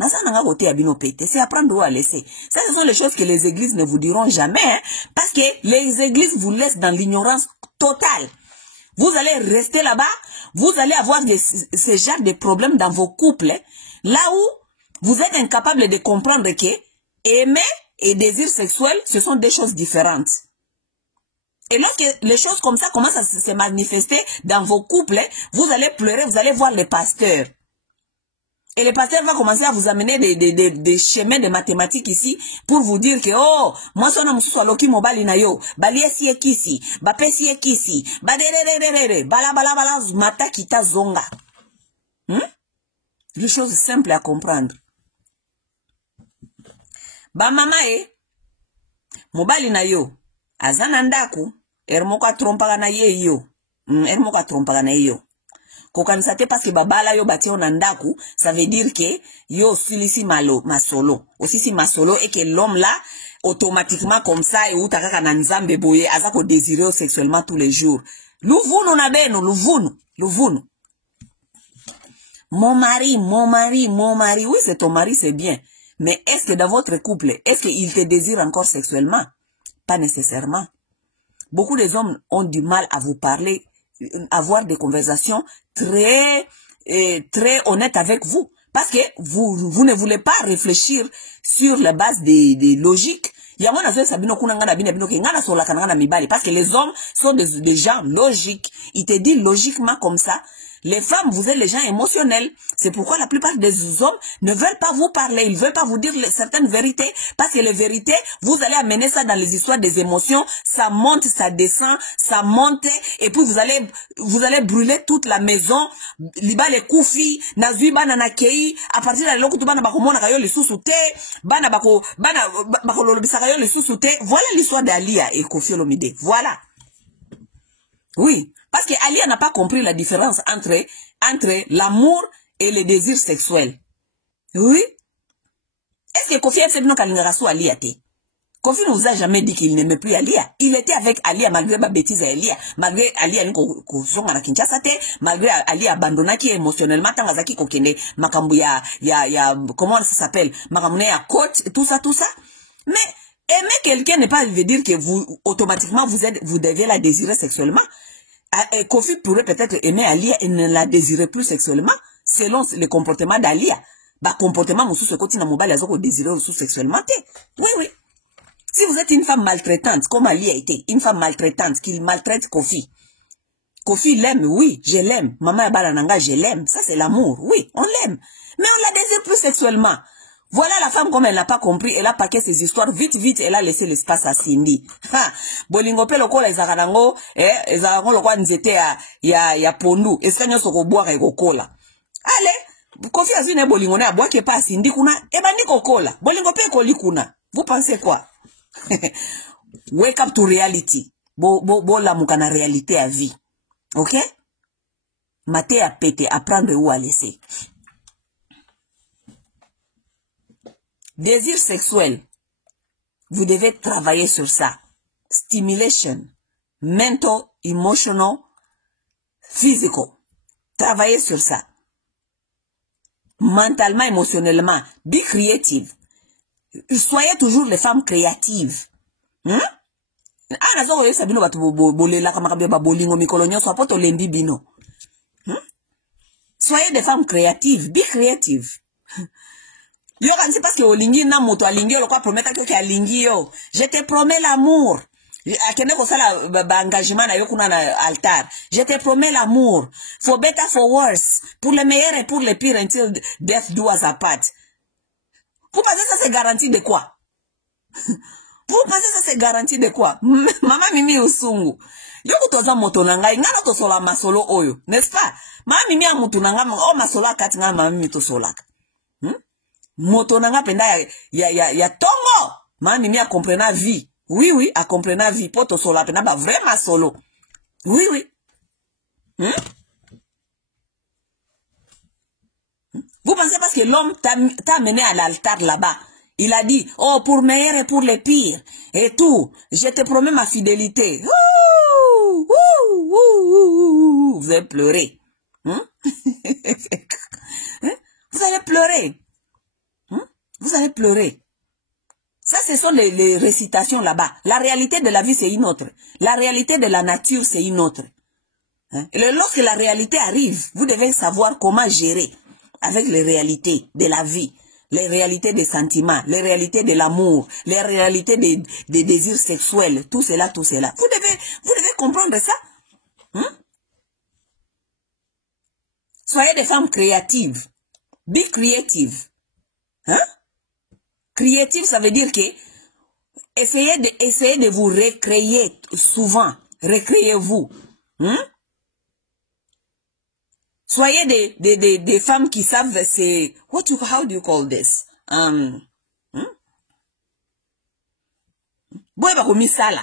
C'est apprendre où à laisser. Ça, ce sont les choses que les églises ne vous diront jamais. Hein, parce que les églises vous laissent dans l'ignorance totale. Vous allez rester là-bas. Vous allez avoir ce genre de problèmes dans vos couples. Hein, là où vous êtes incapable de comprendre que aimer et désir sexuel, ce sont des choses différentes. Et lorsque les choses comme ça commencent à se manifester dans vos couples, vous allez pleurer, vous allez voir les pasteurs. Et le pasteur va commencer à vous amener des chemins de mathématiques ici pour vous dire que, oh, moi, son nom soit loki mobile na yo, bali si ekisi, bape si ekisi, bala mata kita zonga. Des choses simples à comprendre. Ba mama mobile na yo, azana ndaku, ermoka trompaga na ye yo. Ermoka trompaga na yo. Kokanisa te parce que babala yo bati on andaku, ça veut dire que yo silisi masolo. Aussi si masolo et que l'homme là, automatiquement comme ça, et ou takaka na nzambe boye, azako désirer sexuellement tous les jours. Louvounou na beno, louvounou. Mon mari, oui c'est ton mari, c'est bien. Mais est-ce que dans votre couple, est-ce qu'il te désire encore sexuellement? Pas nécessairement. Beaucoup des hommes ont du mal à vous parler, avoir des conversations très honnêtes avec vous. Parce que vous ne voulez pas réfléchir sur la base des logiques. Parce que les hommes sont des gens logiques. Ils te disent logiquement comme ça. Les femmes, vous êtes les gens émotionnels. C'est pourquoi la plupart des hommes ne veulent pas vous parler. Ils ne veulent pas vous dire certaines vérités. Parce que les vérités, vous allez amener ça dans les histoires des émotions. Ça monte, ça descend, ça monte. Et puis vous allez brûler toute la maison. Liba les koufi, nazui bana na kei. À partir de là, bana bakomona kayo le sous-souté. Bana bako lolobisa kayo le sous-souté. Voilà l'histoire d'Alia et Koffi Olomide. Voilà. Oui. Parce qu'Alia n'a pas compris la différence entre l'amour et le désir sexuel. Oui. Est-ce que Koffi a fait Kalingarasu Alia te? Koffi ne vous a jamais dit qu'il n'aimait plus Alia. Il était avec Alia malgré ma bêtise à Alia. Malgré Alia na Kinshasa te. Malgré Alia abandonna qui émotionnellement tangazaki kokende. Makambu comment ça s'appelle? Makambu ya côte, tout ça. Mais aimer quelqu'un n'est pas veut dire que vous, automatiquement, vous devez la désirer sexuellement. Koffi pourrait peut-être aimer Alia et ne la désirer plus sexuellement selon le comportement d'Alia. Comportement monsieur ce côté na mobile azoko désirer aussi sexuellement. Oui. Si vous êtes une femme maltraitante comme Alia était, une femme maltraitante qui maltraite Koffi. Koffi l'aime, oui, je l'aime. Maman Balananga, je l'aime. Ça c'est l'amour, oui, on l'aime. Mais on la désire plus sexuellement. Voilà la femme comme elle n'a pas compris, elle a paqué ses histoires, vite, elle a laissé l'espace à Cindy. Bolingo pe loko la ezakarango, ezakarango loko nzete ya pondu, esanyo soko boire et kokola. Allez, Koffi azune bolingo na boire ke pa Cindy kuna, bandi kokola. Bolingo pe koli kuna. Vous pensez quoi? Wake up to reality. Bo la mukana réalité à vie. Ok? Maté à péter, apprendre où à laisser. Désir sexuel, vous devez travailler sur ça. Stimulation, mental, emotional, physical. Travaillez sur ça. Mentalement, émotionnellement, be creative. Soyez toujours les femmes créatives. Hein? Ah, nazo oyo sabino batu bolela kama kabeba bolingo mikolo nyonso apoto lembi bino. Soyez des femmes créatives, be creative. Yo c'est parce que olingi na moto alingi yo kwa promettre que alingi yo. Je te promets l'amour. Akende ko sala ba engagement na yo kuna na altar. Je te promets l'amour. For better for worse, pour le meilleur et pour le pire until death do us apart. Vous pensez ça c'est garantie de quoi? Vous pensez ça c'est garantie de quoi? Mama Mimi Usungu. Yo kutoza moto nanga ngana to sola masolo oyo, n'est-ce pas? Mama Mimi a moto nanga o masolo akati nga mama Mimi to solaka. Moto nanga penda ya tongo. Mama Mimi a comprena vie. Oui oui, a comprena vie poto sola penda ba vraiment solo. Oui oui. Vous pensez parce que l'homme t'a amené à l'altar là-bas. Il a dit, oh, pour meilleur et pour les pires. Et tout. Je te promets ma fidélité. Ouh, ouh, ouh, ouh. Vous allez pleurer. Vous allez pleurer. Vous allez pleurer. Ça, ce sont les récitations là-bas. La réalité de la vie, c'est une autre. La réalité de la nature, c'est une autre. Et lorsque la réalité arrive, vous devez savoir comment gérer avec les réalités de la vie. Les réalités des sentiments, les réalités de l'amour, les réalités des désirs sexuels, tout cela, tout cela. Vous devez comprendre ça. Soyez des femmes créatives. Be creative. Creative, ça veut dire que essayez de vous recréer souvent. Recréez-vous. Soyez des femmes qui savent c'est how do you call this? Boy ba komi sala.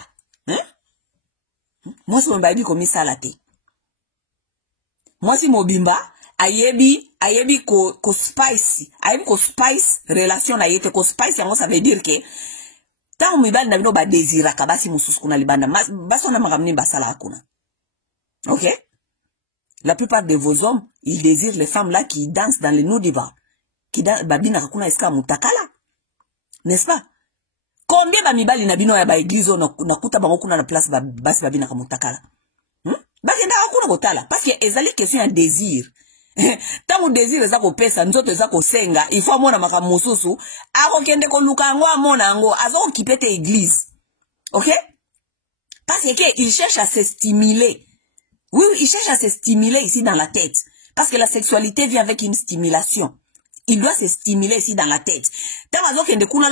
Moi si mba bi komi sala te. Moi si mobimba ayebi ko spice. Ayebi ko spice relation na yete ko spice yango ça veut dire que tant mibali na bino ba désira ka basi mususu kuna libanda baso na makamni basala akuna. OK? La plupart de vos hommes, ils désirent les femmes là qui dansent dans les nudiba. Qui dansent, babina kakuna iska mutakala. N'est-ce pas? Combien bamibali na bino ya ba église na kuta bango kuna na place basi babina ka mutakala. Bakenda kakuna botala. Parce que ezali question ya désir. Tango désir eza ko pesa, nzoto eza ko senga, il faut mona maka mususu, ako kende ko luka ngo amona ngo, azo kipete église. OK? Parce que il cherche à se stimuler. Oui, il cherche à se stimuler ici dans la tête. Parce que la sexualité vient avec une stimulation. Il doit se stimuler ici dans la tête.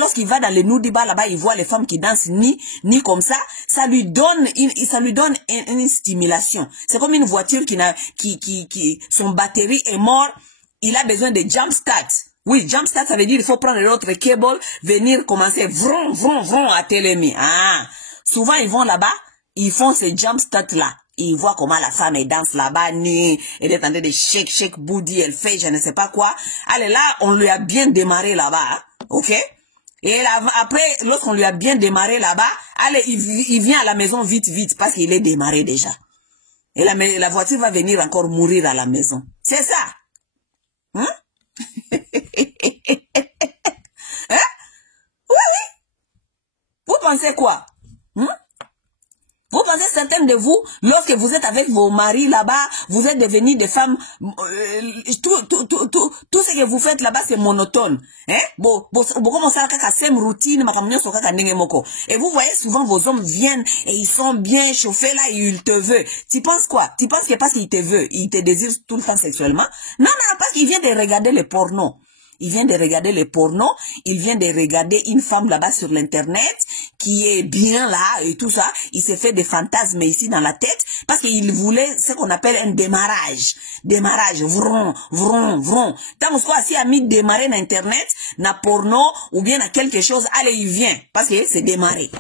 Lorsqu'il va dans les nudiba là-bas, il voit les femmes qui dansent ni comme ça. Ça lui donne une stimulation. C'est comme une voiture qui son batterie est mort. Il a besoin de jump start. Oui, jump start, ça veut dire il faut prendre l'autre cable, venir commencer vroom, vroom, vroom à télémi. Ah, souvent ils vont là-bas, ils font ce jump start là. Ils voient comment la femme elle danse là-bas, nue, elle est en train de shake booty, elle fait je ne sais pas quoi. Allez là, on lui a bien démarré là-bas, OK? Et là, après, lorsqu'on lui a bien démarré là-bas, allez, il vient à la maison vite, parce qu'il est démarré déjà. Et la voiture va venir encore mourir à la maison. C'est ça. Oui. Vous pensez quoi? Vous pensez certaines de vous, lorsque vous êtes avec vos maris là-bas, vous êtes devenus des femmes, tout ce que vous faites là-bas, c'est monotone. Hein? Et vous voyez souvent vos hommes viennent et ils sont bien chauffés là et ils te veulent. Tu penses quoi? Tu penses que parce qu'ils te veulent, ils te désirent tout le temps sexuellement? Non, parce qu'ils viennent de regarder les pornos. Il vient de regarder les pornos, il vient de regarder une femme là-bas sur l'internet qui est bien là et tout ça. Il s'est fait des fantasmes ici dans la tête parce qu'il voulait ce qu'on appelle un démarrage. Démarrage, vron, vron, vron. Tant que si a mis démarrer dans internet, na porno ou bien à quelque chose, allez, il vient parce que c'est démarré.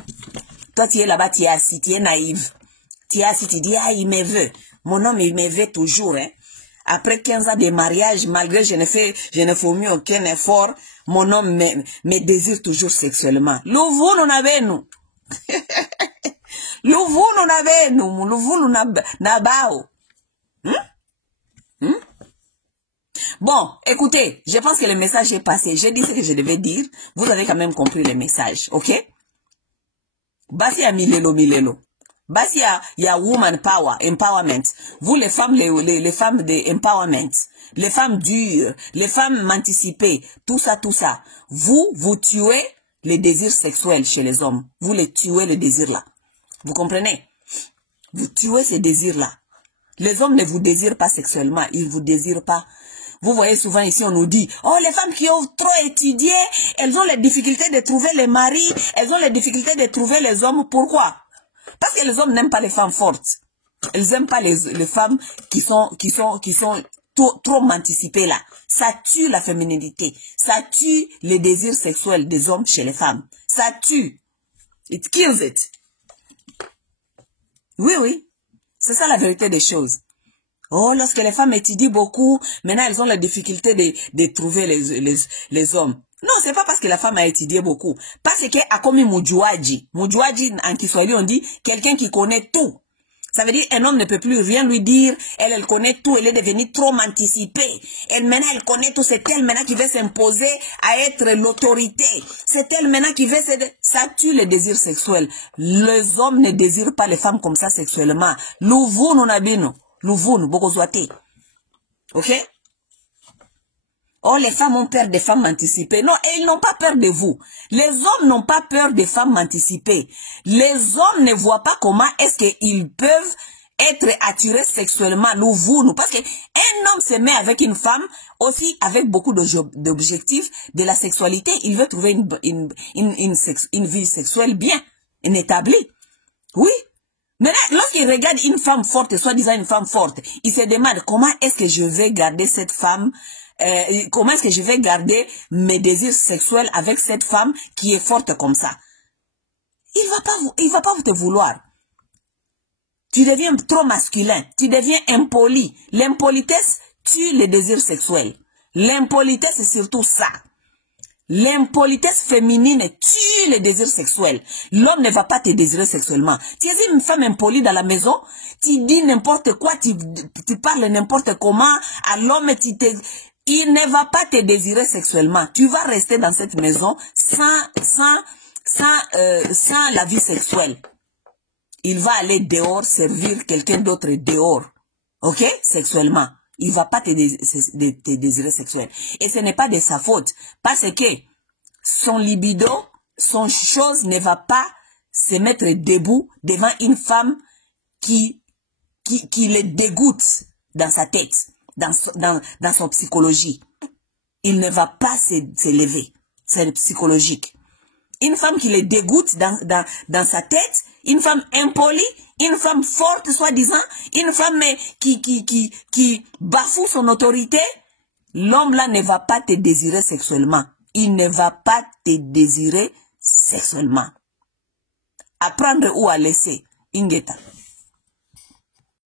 Toi, tu es là-bas, tu es assis, tu es naïve. Tu es assis, tu dis, ah, il me veut. Mon homme, il me veut toujours, hein. Après 15 ans de mariage, malgré je ne fais mieux aucun effort, mon homme me désire toujours sexuellement. L'ouvou nous n'avons nous. L'ouvou nous n'avons nous. L'ouvou nous n'abao. Bon, écoutez, je pense que le message est passé. J'ai dit ce que je devais dire. Vous avez quand même compris le message, ok? Basi ya milelo. Basi ya woman power, empowerment. Vous les femmes, les femmes de empowerment, les femmes dures, les femmes émancipées, tout ça. Vous tuez les désirs sexuels chez les hommes. Vous les tuez les désirs là. Vous comprenez? Vous tuez ces désirs là. Les hommes ne vous désirent pas sexuellement, ils vous désirent pas. Vous voyez souvent ici, on nous dit, oh, les femmes qui ont trop étudié, elles ont les difficultés de trouver les maris, elles ont les difficultés de trouver les hommes. Pourquoi? Parce que les hommes n'aiment pas les femmes fortes. Ils n'aiment pas les femmes qui sont trop anticipées là. Ça tue la féminité. Ça tue les désirs sexuels des hommes chez les femmes. Ça tue. It kills it. Oui. C'est ça la vérité des choses. Oh, lorsque les femmes étudient beaucoup, maintenant elles ont la difficulté de trouver les hommes. Non, c'est pas parce que la femme a étudié beaucoup. Parce qu'elle a commis mujuaji. Mujuaji, en Kiswahili, on dit quelqu'un qui connaît tout. Ça veut dire un homme ne peut plus rien lui dire. Elle connaît tout. Elle est devenue trop anticipée. Maintenant, elle connaît tout. C'est elle maintenant qui veut s'imposer à être l'autorité. C'est elle maintenant qui veut... Ça tue le désir sexuel. Les hommes ne désirent pas les femmes comme ça sexuellement. Louvou nabino. Louvou bokozwate. Ok? Oh, les femmes ont peur des femmes anticipées. Non, ils n'ont pas peur de vous. Les hommes n'ont pas peur des femmes anticipées. Les hommes ne voient pas comment est-ce qu'ils peuvent être attirés sexuellement. Nous, parce qu'un homme se met avec une femme aussi avec beaucoup d'objectifs de la sexualité. Il veut trouver une vie sexuelle bien établie. Oui. Maintenant, lorsqu'il regarde une femme forte, soi-disant une femme forte, il se demande comment est-ce que je vais garder cette femme. Comment est-ce que je vais garder mes désirs sexuels avec cette femme qui est forte comme ça? Il va pas te vouloir. Tu deviens trop masculin. Tu deviens impoli. L'impolitesse tue les désirs sexuels. L'impolitesse, c'est surtout ça. L'impolitesse féminine tue les désirs sexuels. L'homme ne va pas te désirer sexuellement. Tu es une femme impolie dans la maison, tu dis n'importe quoi, tu parles n'importe comment à l'homme, il ne va pas te désirer sexuellement. Tu vas rester dans cette maison sans la vie sexuelle. Il va aller dehors servir quelqu'un d'autre dehors. Ok? Sexuellement. Il ne va pas te désirer sexuel. Et ce n'est pas de sa faute. Parce que son libido, son chose ne va pas se mettre debout devant une femme qui le dégoûte dans sa tête. Dans son psychologie. Il ne va pas se lever. C'est psychologique. Une femme qui le dégoûte dans sa tête, une femme impolie, une femme forte soi-disant, une femme qui bafoue son autorité, l'homme là ne va pas te désirer sexuellement. Il ne va pas te désirer sexuellement. À prendre ou à laisser. Ingeta.